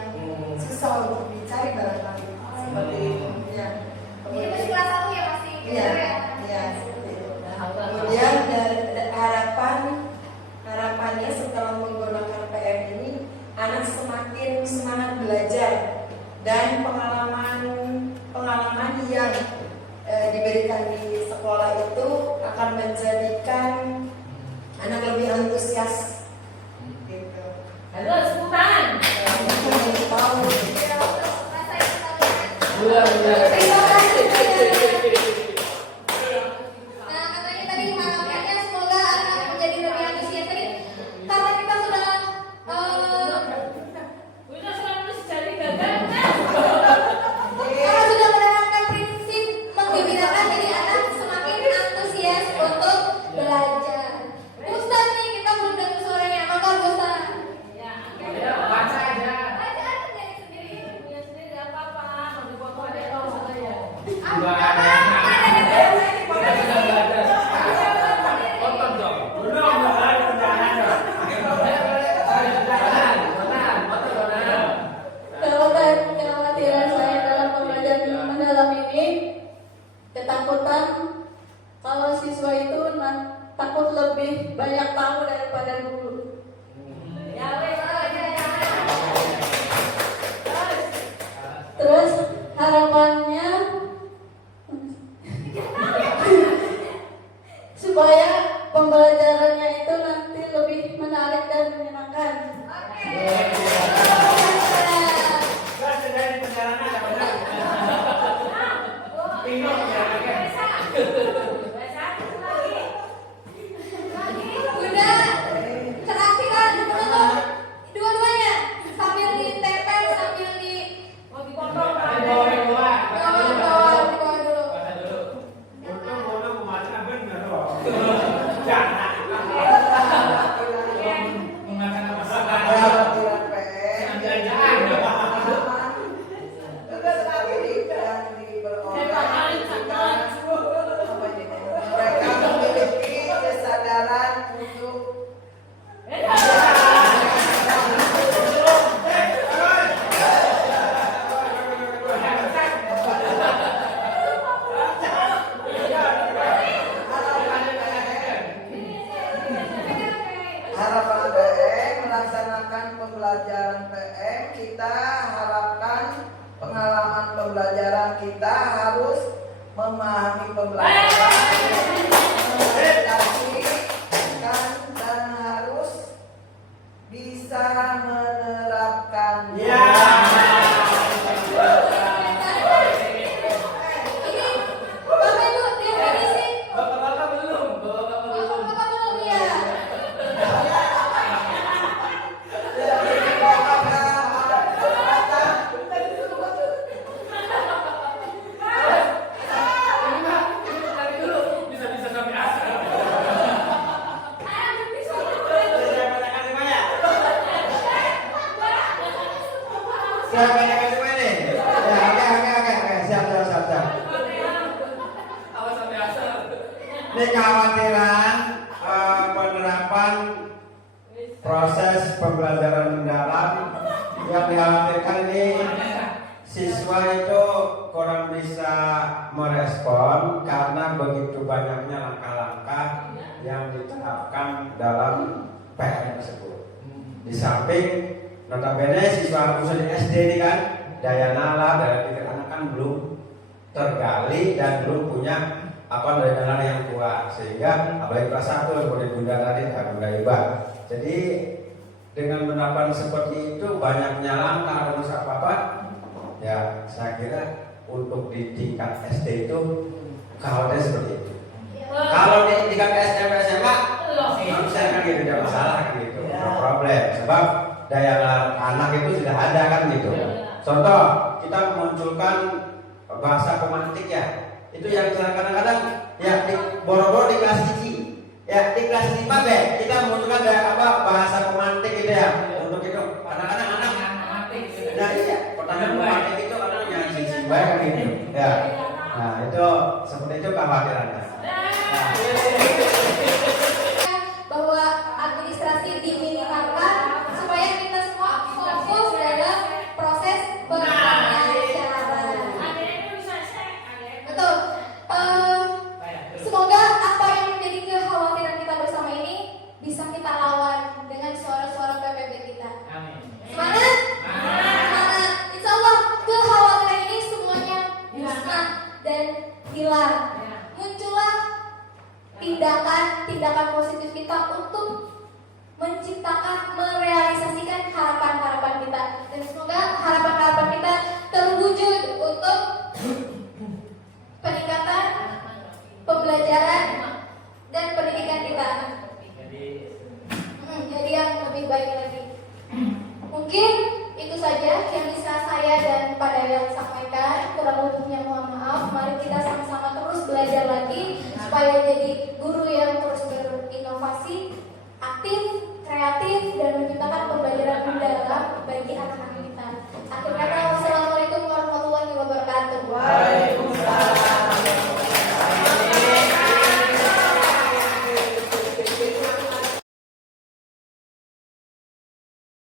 susah untuk dicari barangkali seperti itu. Ya. Ini masih kelas 1 ya, masih Iya, kecil ya. iya, seperti itu. Kemudian harapannya setelah menggunakan PM ini, anak semakin semangat belajar dan pengalaman yang diberikan di sekolah itu akan menjadikan anak lebih antusias. Gitu. Halo, tepuk tangan. Tahu. Terima kasih. Nah, katanya tadi harapannya semoga anak menjadi lebih antusias tadi. Karena kita sudah Udah selalu jadi gagal kan? karena sudah menerapkan prinsip menggembirakan, jadi anak semakin antusias untuk belajar. Ustaz nih kita belum dengar lebih banyak tahu daripada guru. Ya wes, Terus harapannya supaya pembelajarannya itu nanti lebih menarik dan menyenangkan. Gas dari perjalanan apa benar? Bingung ya. Udah, terakhir dulu dua-duanya sambil ditempel sambil di Bawa bawah dulu. Untung bodoh mematah bener loh. Jangan. Mengakan apa Kekhawatiran PM. Jalan-jalan. Terus lagi yang diperoleh mereka memiliki kesadaran untuk harapan PM melaksanakan pembelajaran PM. Kita harapkan pengalaman pembelajaran kita harus memahami pembelajaran, mengadaptasikan dan harus bisa menerapkannya. Ya. Ini Bapak Ibu definisi. Bapak-bapak belum. Bapak-bapak belum. Bapak belum ya. Ini tadi dulu bisa sampai asal. Siapa yang kasih mana? Ya, oke. Siap. Awas sampai asal. Ini kekhawatiran penerapan proses pembelajaran mendalam yang dikhawatirkan ini siswa itu kurang bisa merespon karena begitu banyaknya langkah-langkah yang diterapkan dalam PR tersebut. Di samping notabene siswa khusus di SD ini kan daya nalar dari pikir anak kan belum tergali dan belum punya daya nalar yang kuat, sehingga apalagi kelas 1 seperti Bunda tadi Bunda Iba. Jadi dengan menerapkan seperti itu banyaknya langkah harus apa ya, saya kira untuk di tingkat SD itu kekhawatiran seperti itu. Kalau di tingkat SMP SMA bisa kan gitu, tidak masalah gitu, no problem. Sebab daya nalar anak itu sudah ada kan gitu. Contoh kita memunculkan bahasa pemantik ya, itu yang kadang-kadang ya di boro-boro di kelas 1, ya di kelas 5 kita memunculkan bahasa pemantik gitu ya. Untuk itu kadang-kadang anak nah iya pertanyaan pemantik itu kadang yang sisi baik kan gitu ya. Nah itu seperti itu kekhawatirannya. Bahwa administrasi diminimalkan supaya kita semua fokus dalam proses pembelajaran. Betul. Semoga apa yang menjadi kekhawatiran kita bersama ini bisa kita lawan dengan suara-suara PPB kita. Semangat! Semangat! Insya Allah kekhawatiran ini semuanya musnah dan hilang. Muncullah tindakan positif kita untuk menciptakan, merealisasikan harapan-harapan kita, dan semoga harapan-harapan kita terwujud untuk peningkatan pembelajaran dan pendidikan kita. Jadi yang lebih baik lagi. Mungkin itu saja yang bisa saya dan Pak Dayang sampaikan. Kurang lebihnya mohon maaf. Mari kita sama-sama terus belajar lagi supaya jadi guru